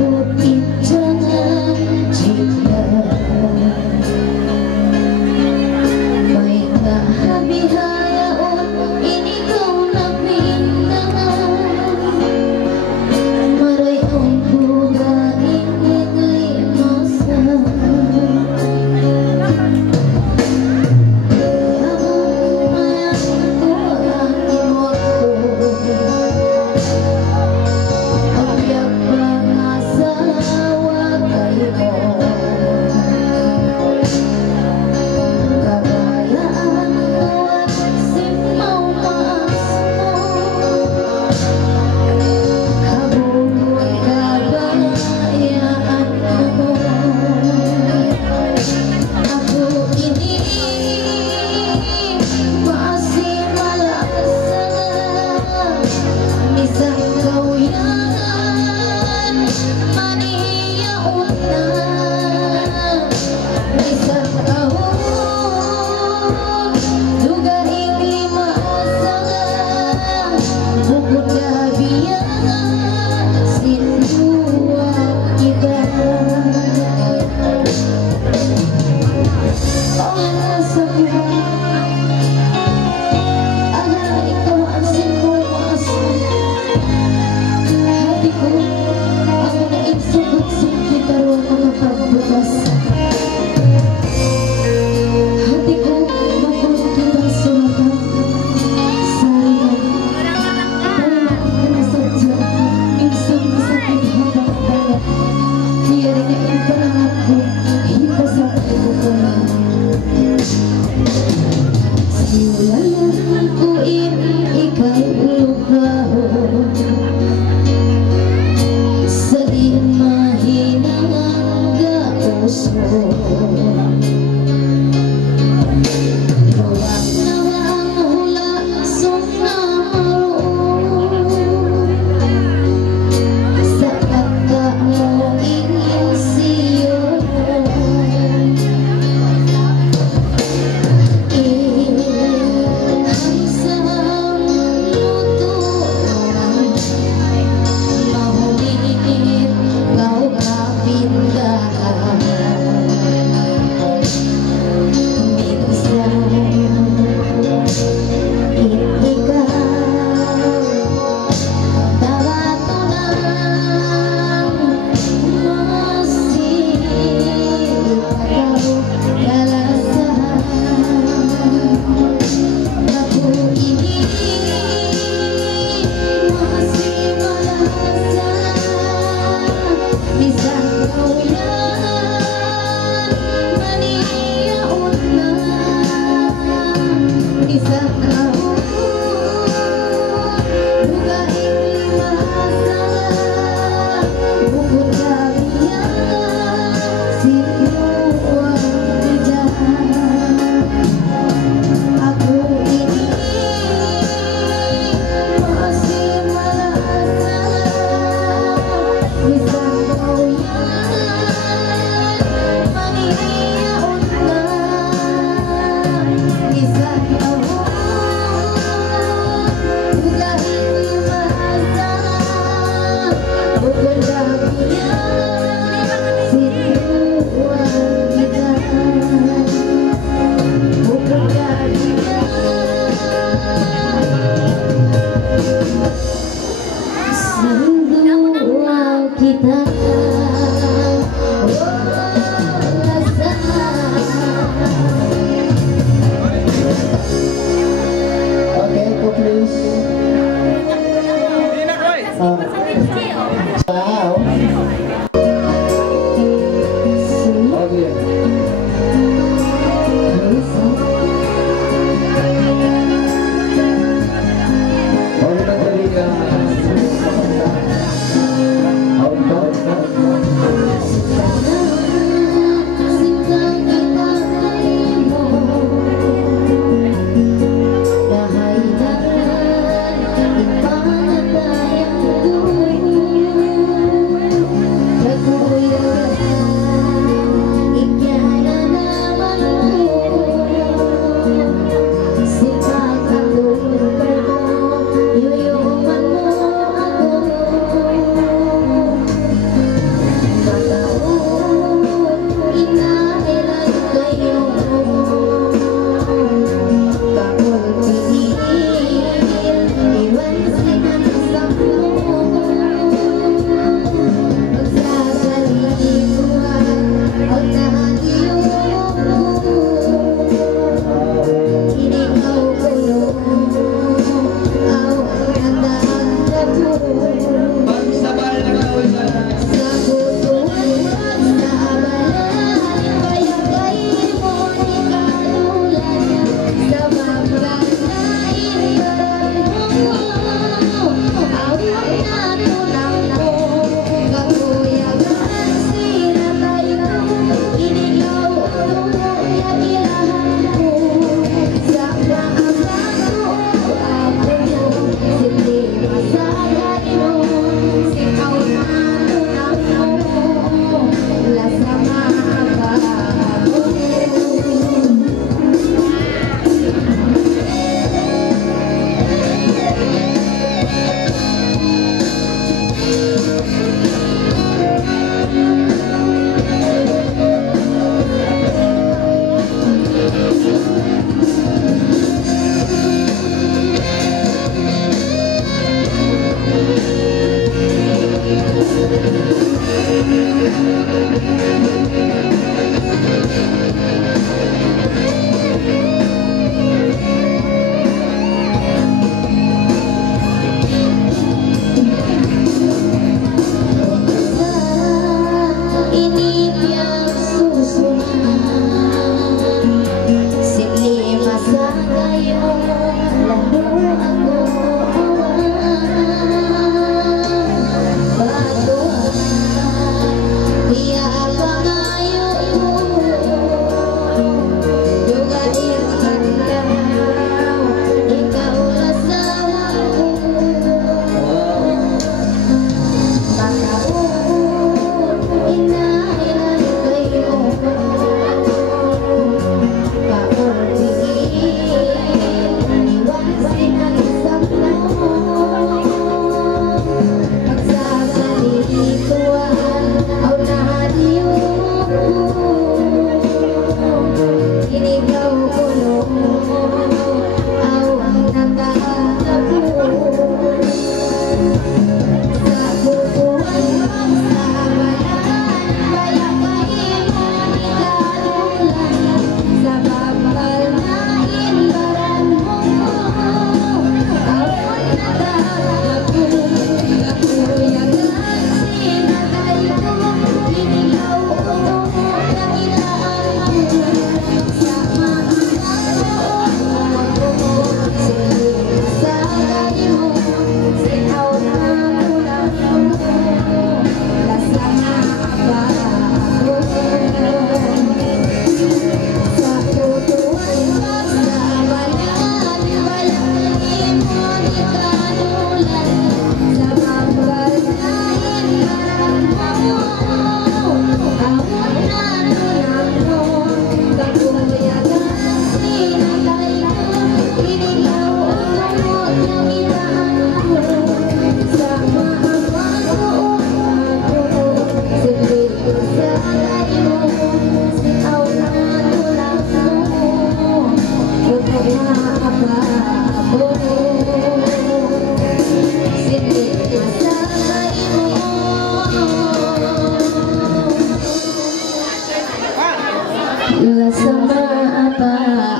Sama apa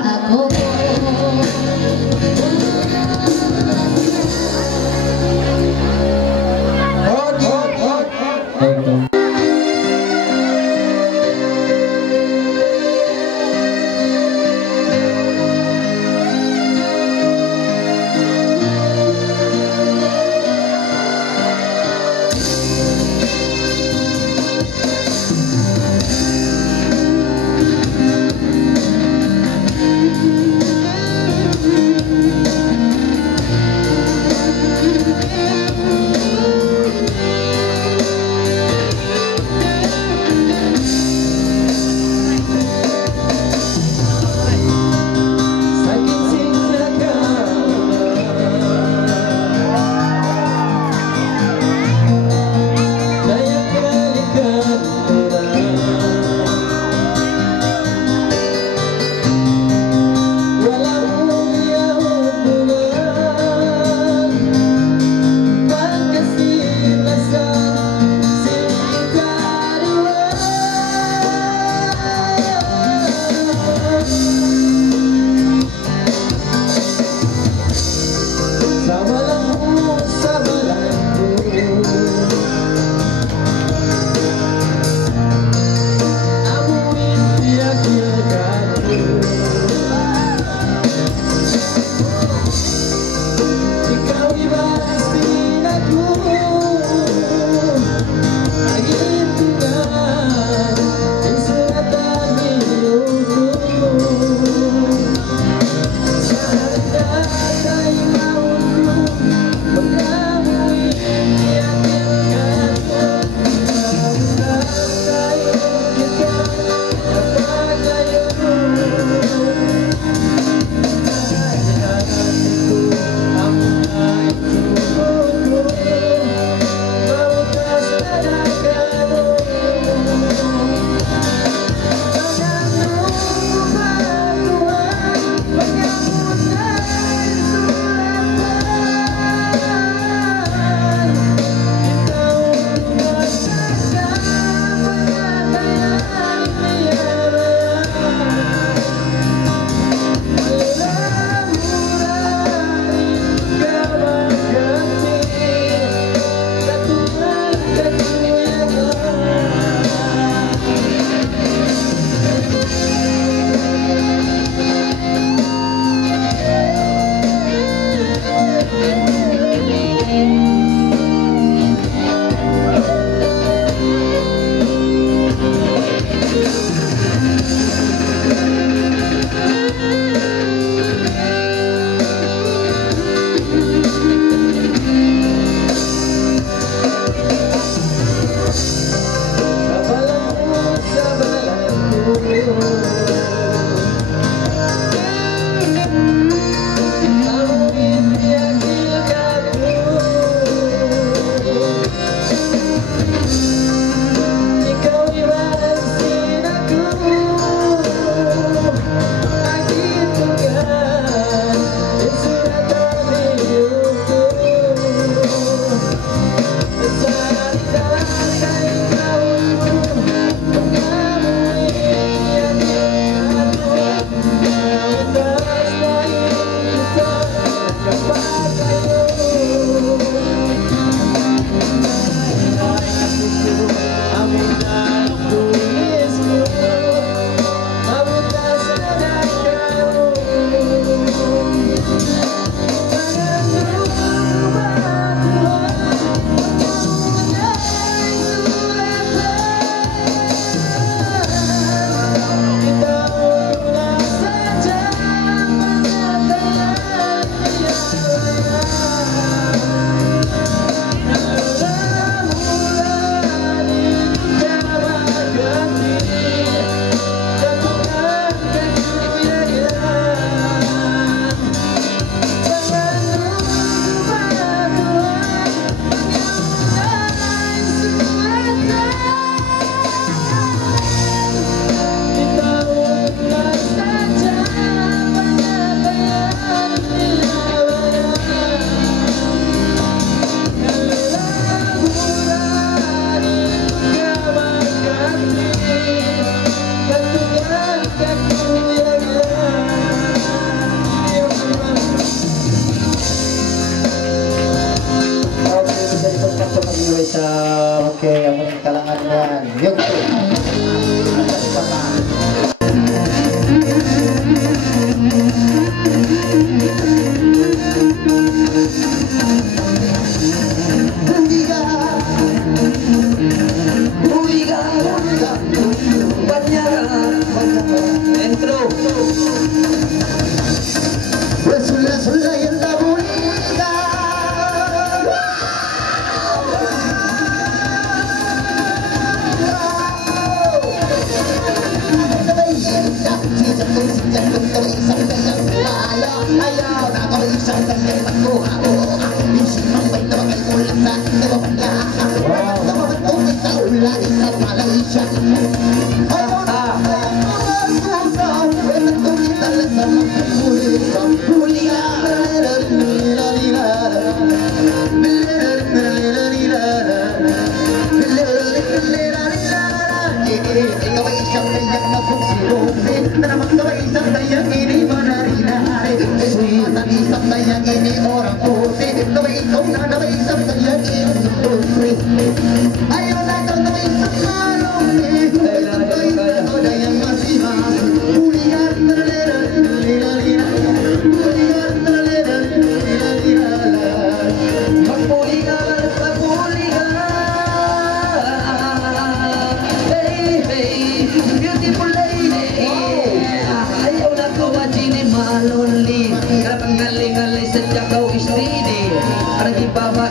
aku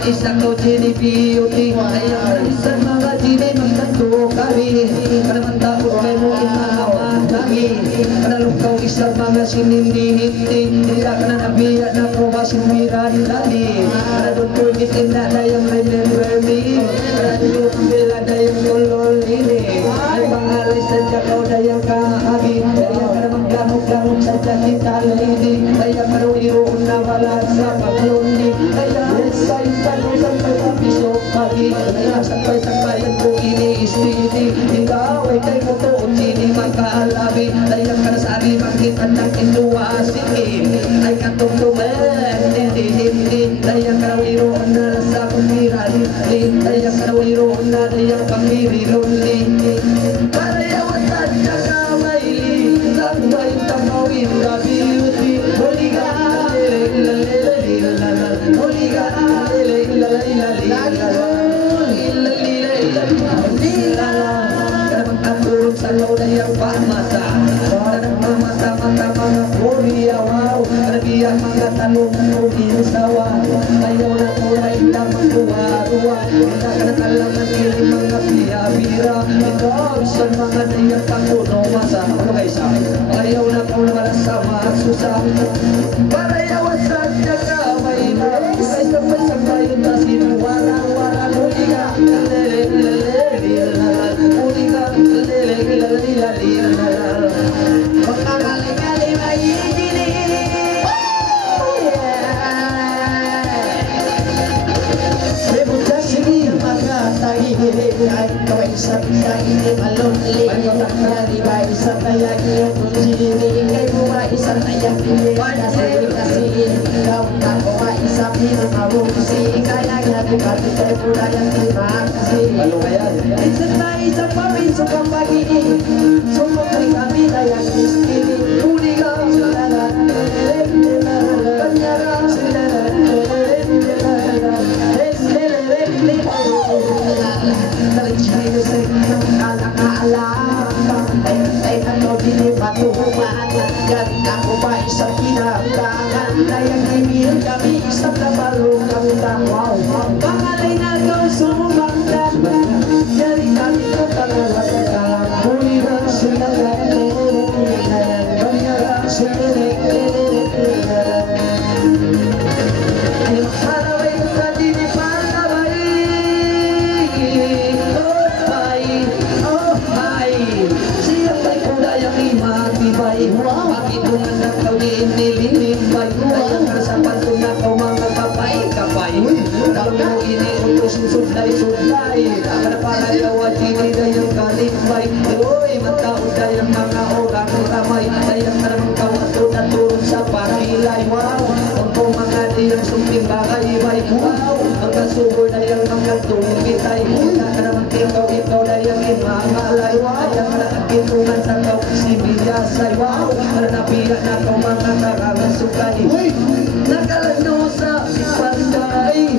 Isa kau jadi beauty, ayam isa mga jini magtanto kami. Kada man takot may mo inahaman kami. Kada lukaw isa mga sinindi-hindi, tidak kana nabiya na ko masinmiran kami. Kada doon ko gitinda na yung remember me. Kada doon bila na yung ulol ini. Ay pangalay sa jakaw na yung kaagi. Kaya kada maglamog-lamog sa kita lady. Kaya karwiro na wala sa paglundi. Kaya sampai pisok pagi, sampai ko ini-istidi. Ikaw ay kay mo to, hindi magkaalabi. Layang ka na sa ari, makita ng inuwasin. Ay katong lumen, hindi. Layang ka na wiroon na sa pamiran. Layang ka na wiroon na layang pamirilon. Para yawan sa kakaway, lakbay tamawin ka beauty. Huli ka, huli ka, sa lola yang pamasa, mata mga Korea, wow, karabiyang mga tanong ng sawa, ayaw na kulay na magkuha-ruwa, hindi ka nakalaman kili mga bira-bira, ikaw isang mga niyang panguno masa, ano kayo sa ayaw na kung malasama at susama, para yawan sa kamay na, ay sabay-sabay yung tasino, warang-warang huliga, pagkakaling-aling ay idinig. Rebutan sige mga tagihilig ay kaway sa kainin malunli. Dari bayi sa kayang iyong kunjini, kay buwa isang ayang piling. Kasi ikaw na kuwa isa pinamawusi, kaya nagukati kay pula yang timakasi. Isa na isa pawiso kang pag-iing, sumukay kami na yang iskili. Uli ka sulalan, kanyara sulalan, Nalitsay sa alaka-alaka, ay ano dinipatuhuman. Galing ako ba isang kinabangan, kayang imil kami isang nabalong kamutang. Pangalay na ikaw sumanggan, galing kami ko pangalagatan. Huli na sulalan, kanyara sulalan. Ay maharaway ka dinipalabay. Pakidungan na kawin nilinimbay, kayang kasapan ko na kau mga kapay-kapay. Daw mo iniutos suslay-suslay, kanapalayawa jini dayang kalimbay. Uy, mataon dayang mga orang ramay, dayang karamang kawatod at turun sa parilay. Wow, ang mga diyang sumping bagay-bay. Wow, ang kasubor dayang mga tumitay. Karamang ikaw dayang imamalay. Dayang nakakitulad sa kau sibiyasay. Wow, napiya na kau mga nakamasukay. Nakalano sa pantay,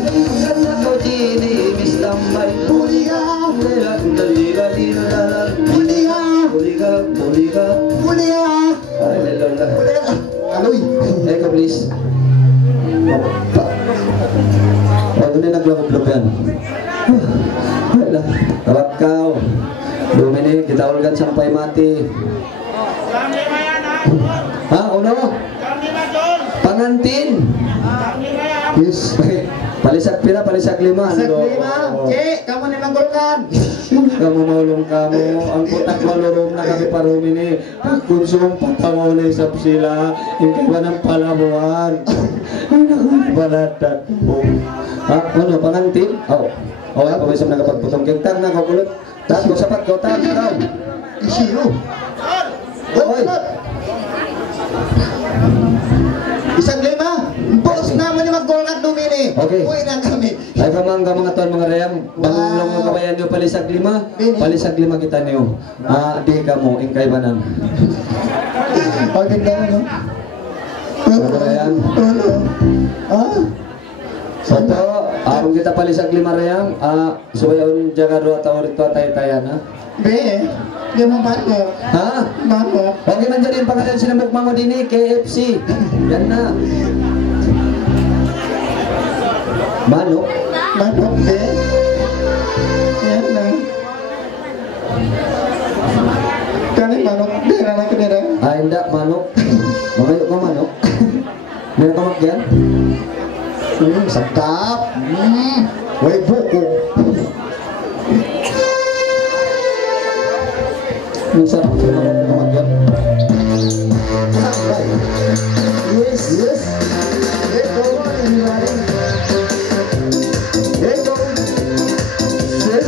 kanya ko dini mistambay. Puliga, puliga. Ay, lola. Aloy. Eko, please. Bago na naglakob-lop yan. Wala. Tawag ka. Dominic, kita ulgan sa napay mati. Pangantin. Yes. Palisak pila, palisak lima. Sa lima. Che, kamu ni manggulkan. Kamu maulong kamu, ang putak malurom na kami parumi ni konsum patango ni sa sila, yung kaiba ng palamuan. Ay naku, baladat po. Ano, pangantin? Ay, pabisam na kapagputong kintang na kakulot. Taas ko sapat, ko taas ka. Isiyo. Oy. Isang lima. Boss naman ni maggulkan dumini. Okay. Uy na kami. Ay kamangga mga tuan mga reyang, bangulong yung kabayan niyo palisag lima kita niyo. Di ka mo, ingkay banan. Pagin daw, no? Mga reyang. Sato, arong kita palisag lima reyang, suwayon jaga dua tao rito tayo-tayan, ha? Be, di mo bago. Ha? Bago. Okay man dyan yung pangalan sinamok mga dini, KFC. Yan na. Manok. Manok, be. Yan na. Kani manok, be, nanak ko nila. Hindi, manok. Mamayo ka manok. Meron ka magyan? Sakap. Way buko. Masarap ka manok ka magyan. Sakap. Yes, yes. Let's go on, everybody. Let's go. Yes.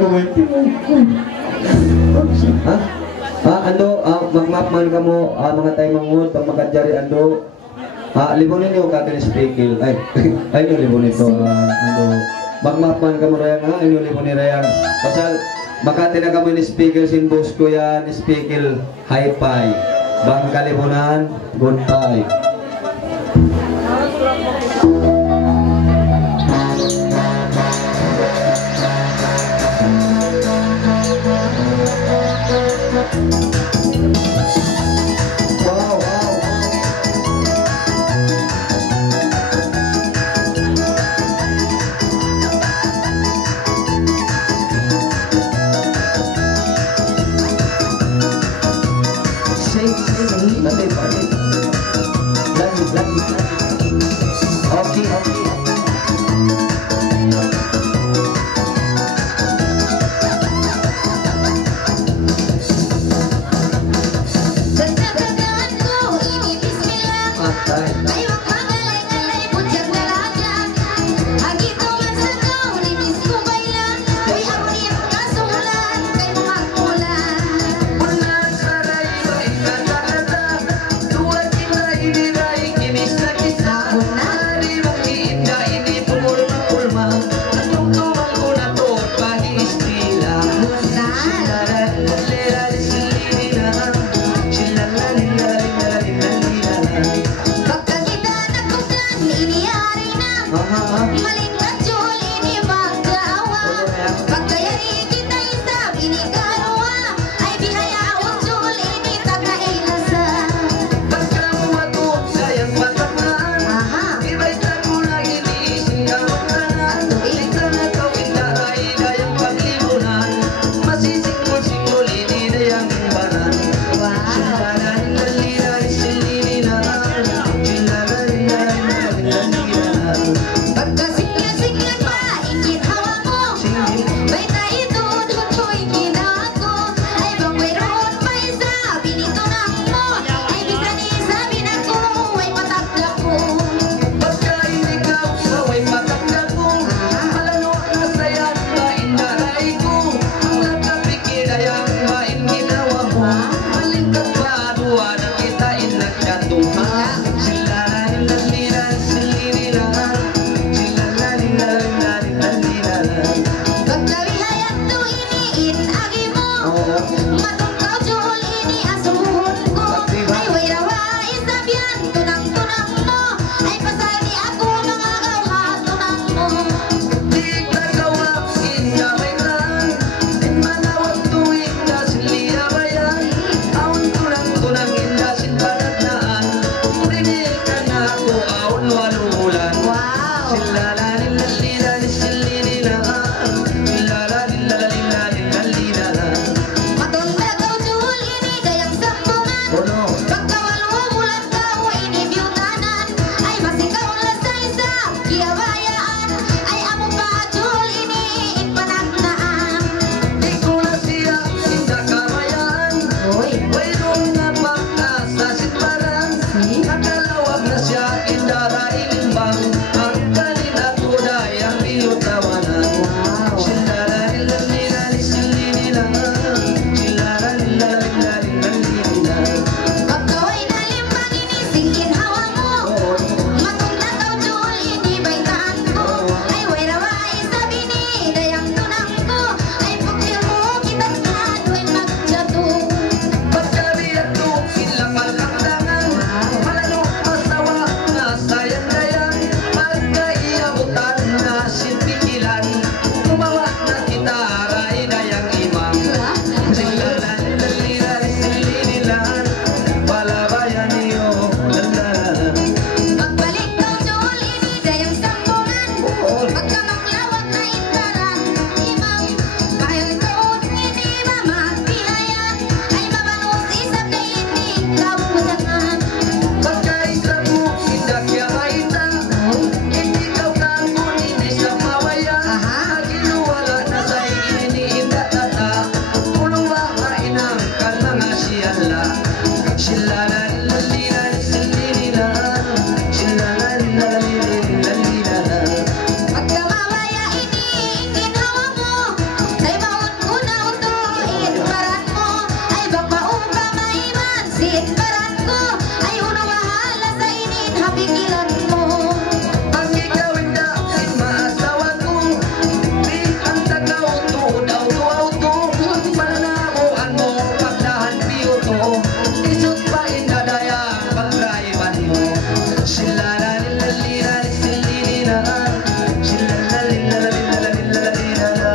ko may ha? Ando, magmapman ka mo, mga tayo mangod, pag magkadyari, ando, libonin niyo kakin speakil, ay yung libonin to, ando, magmapman ka mo rayang, ay yung libonin rayang, pasal, makati na kami ni speakil, sinbos ko yan, speakil, hi-fi, bang kalibunan, goodbye. Kisah sinbaran ko ay unawahala sa inin habigilan mo. Ang igawin dahil maasawa ko, di ang tagaw-to, daw-to-auto, mananabuan mo, pagdahan piyo to, isot pa inadayang pagdraiban mo. Sila na nilalira, sililina, sila na nilalila.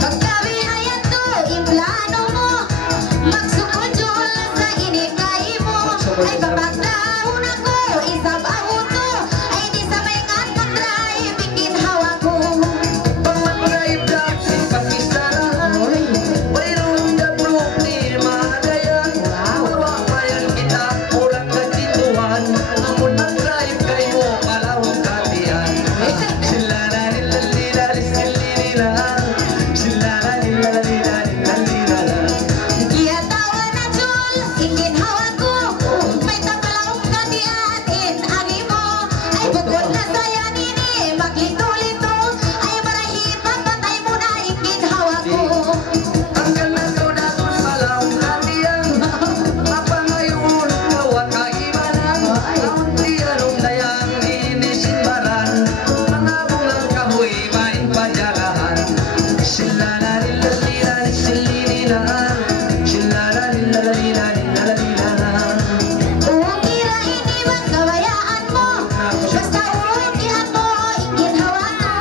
Pagkabi ayat to, implano mo, magsukudul sa inikay mo. Ay papagdahon ako, isab auto, ay di sa may ngat mag-drive, bikin hawa ko. Pag-drive dahil pag-isarahan, mayroon na proof ni Madayan. Mawa mayan kita, kurang katituhan, namun mag-drive kayo, palawang katiyan. Sila na nilalila, sililina, sila na nilalila. Iya tawa na jul, ingin hawa ko, may tapalaong katiatin, agi mo. Ay bukod na saya nini, maglito-lito, ay marahipan, patay mo na, ingin hawa ko. Ang ganda ko na kung palawang katiyan, mapangayon, kawat kaibanan, kaunti anong dayang inisimbaran, mga bungang kahoy, main pajagahan. Sila na nilalila, sililina, sila na nilalila. Uwira ini magkawayaan mo, basta uwihan mo, ingin hawa ko.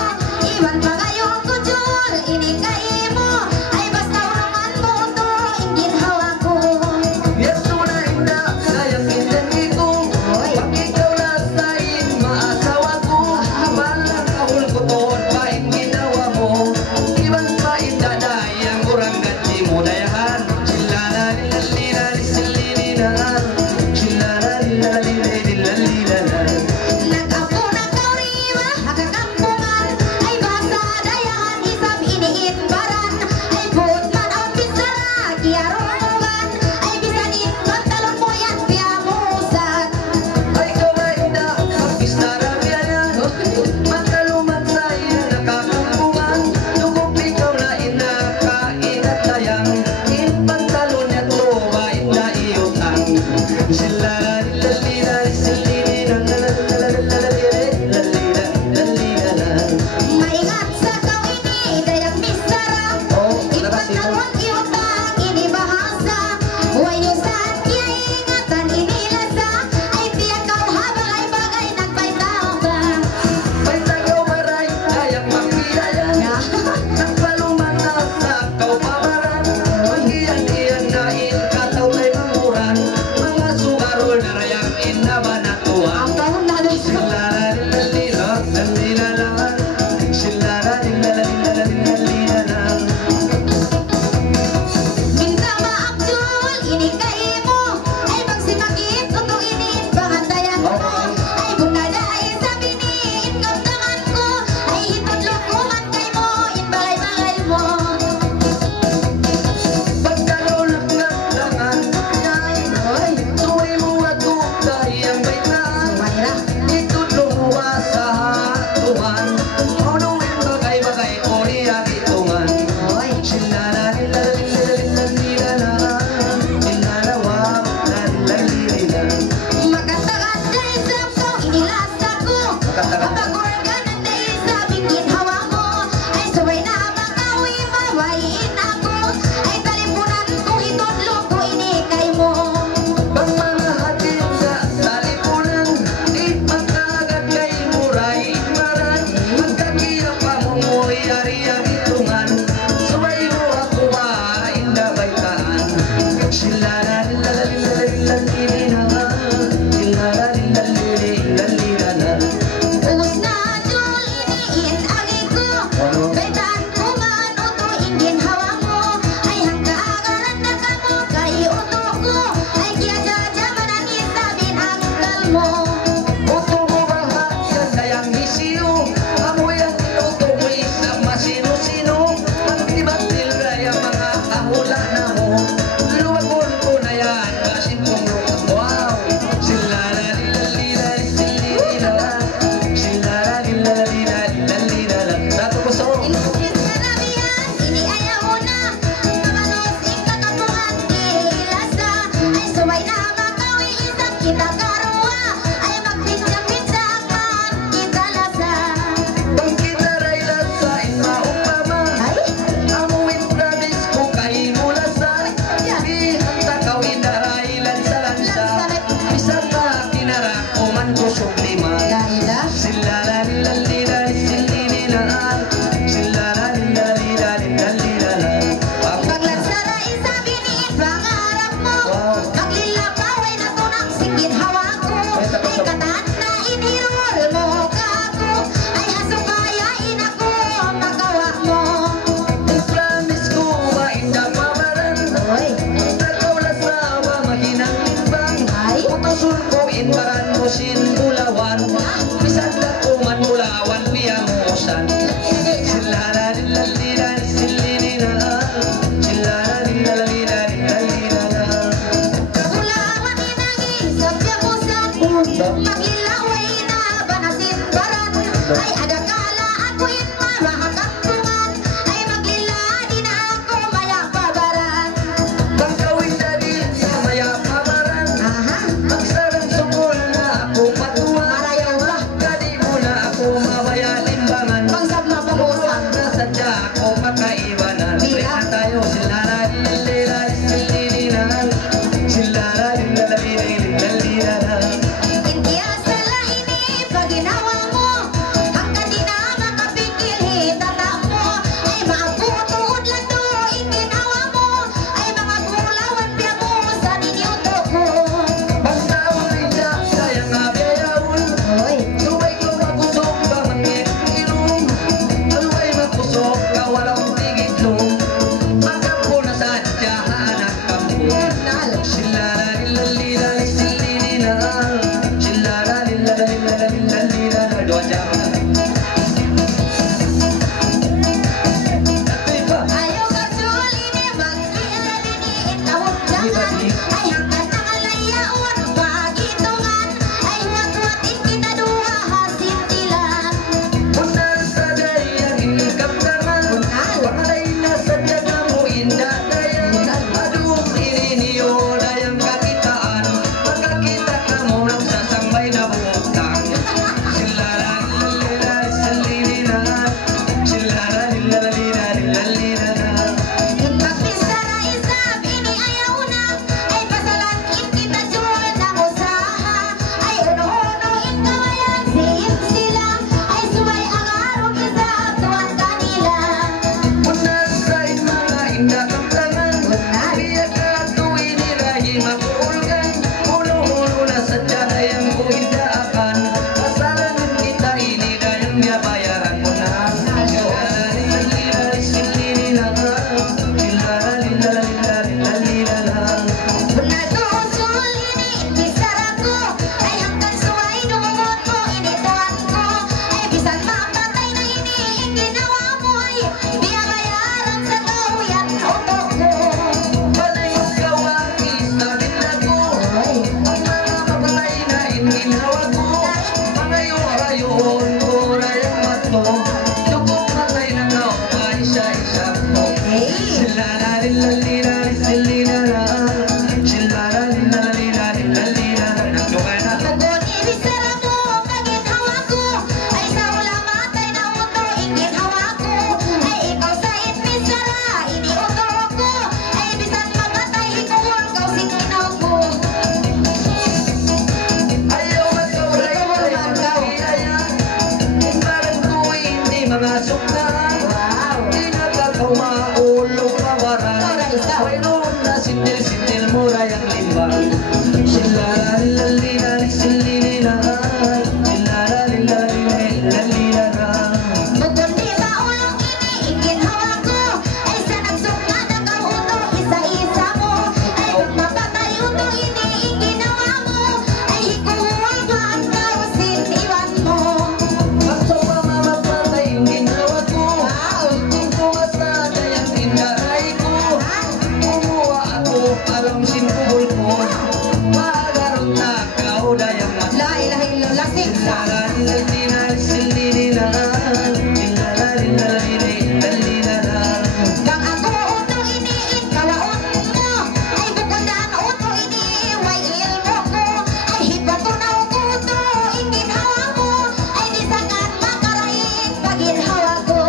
Iwan pagayong ko jul, inikay mo, ay basta uruman mo to, ingin hawa ko. Yesu na inda, sayang indang iko, pag ikaw na sain, maasawa ko, balang kahul ko toon pa ang ginawa mo, iban pa indadayang urang ganti mo dayahan. Sila na nilalila, sililina, sila na nilalila. Nag-apo na kauriwa, hagakampungan, ay basa dayahan, isab iniit baran, ay buot man ang pisara, kiyaruman, ay bisanin pantalon mo yan, piyamusan. Ay kawaida, pag-istara biyayan, magkaluman sa iyo nakakampungan, lugop ikaw na inakain at dayang, inpantalon niya to, bain na iyotang. Sila nilalila, sililina, Maingat sa kawini, dayang misara, ipantalon iutang, inibahasa, wayusan kaya ingatan inilasa, ay tiyakaw habang ay bagay nagpaitaw ka. may tagaw maray, kayang makiyayan, nagpaluman na sa kaupabaran, mag-iyan-iyan na inkataw ay mamuran, mga sugarol na rayang inabanatuan. Ang taon na doon siya. Sila na nilalila, nalilalaan, sila na nilalila. Minta maakjul, inikay mo, ay magsimakit, kung inin pangandayan mo, ay bunada ay sabi ni, inkamtangan ko, ay hitudlok ko man kay mo, inbalay-balay mo. Pagkalulog ng langan, tuwi mo at kukay ang baitan, Mayra. itudlo mo sa hatuan, unuin bagay-bagay o niya itungan. Oy. Sila na nilalila, sila na wap na nilalila. Magkatagat na isap ko, inilasa ko. Kapag organan na isa, bikin hawa mo. Ay sabay na makawi, mawain ako. Ay talipunan ko, hitudlo ko, inikay mo. Pag mga hatid sa talipunan, di magkaagad kay muray maran, magkakirap pa mo mo'y ari-ari tungan, sabay mo ako inda baitaan. Sila na nilalila, sila na nilalila. Ubus na jul, iniin agi ko. Baitaan ko man, uto ingin hawa mo. Ay hangkaagan na kamo, kay uto ko. Ay kiyaja mananin sabin ang kalmo. Uto mo bahat yan dayang isiyo, amoy ang inuto mo isang masino-sino, pagtibatil gaya mga kahula na mo, luwagol ko na yan, basin kong wow, sila na nilalila, sila na nilalila, dato ko sa Inusin na nabiyan, ini ayaw na. Manos ing kakapuhan, sindil-sindil murah yang limbang. Silalalilali sililila, silalalilalilalilala. Bukod di ba ulong ini iginhawa ko, ay sa nagsuka na kauto isa-isa mo, ay magmapatay uto ini iginawa mo, ay hikuhuwagan kausin iwan mo. Bakso pa mamapatay yung ginawa ko, kung pumasada yung tindaray ko, kumuha ako parang sinubol ko, magarot na kaudayang mata. La ilaha illallah, lasing sa Kang ako uto ini kawaon mo, ay bukundan uto ini way ilmo ko, ay hibato na uto iginhawa mo, ay disagan makaraig paginhawa ko.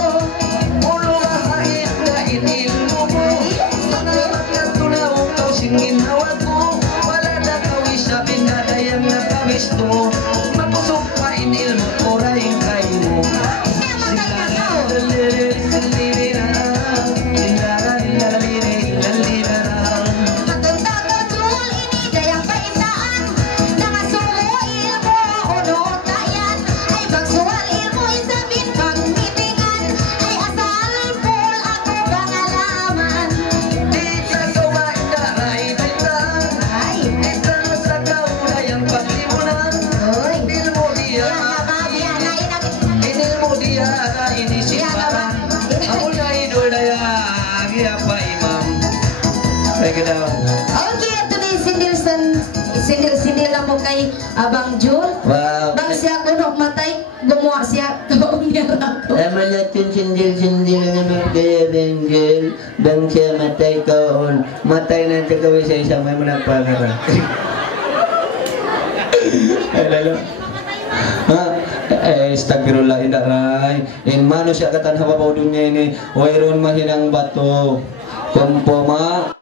Mapusok pa inil mo, orayin kayo mo. Matutagod ini dayang baitaan, nangasumo ilmo uno kayan, ay magsuwal ilmo isabin pagmitigan, ay asal pul ako pangalaman. Di ka gawain daray baitan, Ay, di ka sa kaudayang paglimunan. oy, Inil mo diya, biyan na inag. inil mo diya, inisiparan. Ako na idol daya, pa imam. Ay ka daw. Okay, ito na yung sindil lang mo kay Abang Jul. Wow. Bang siya kuno matay, gumawa siya. Umiyak ako. Ama natin sindil-sindil na magkaya-benggil Bang siya matay kaon Matay na siya kawin sa isang may managpangarap. Ay lalo. Ha? Astagfirullah indaray. In mano siya katan hababaw dunya ini. Wayron mahinang bato. Kumpoma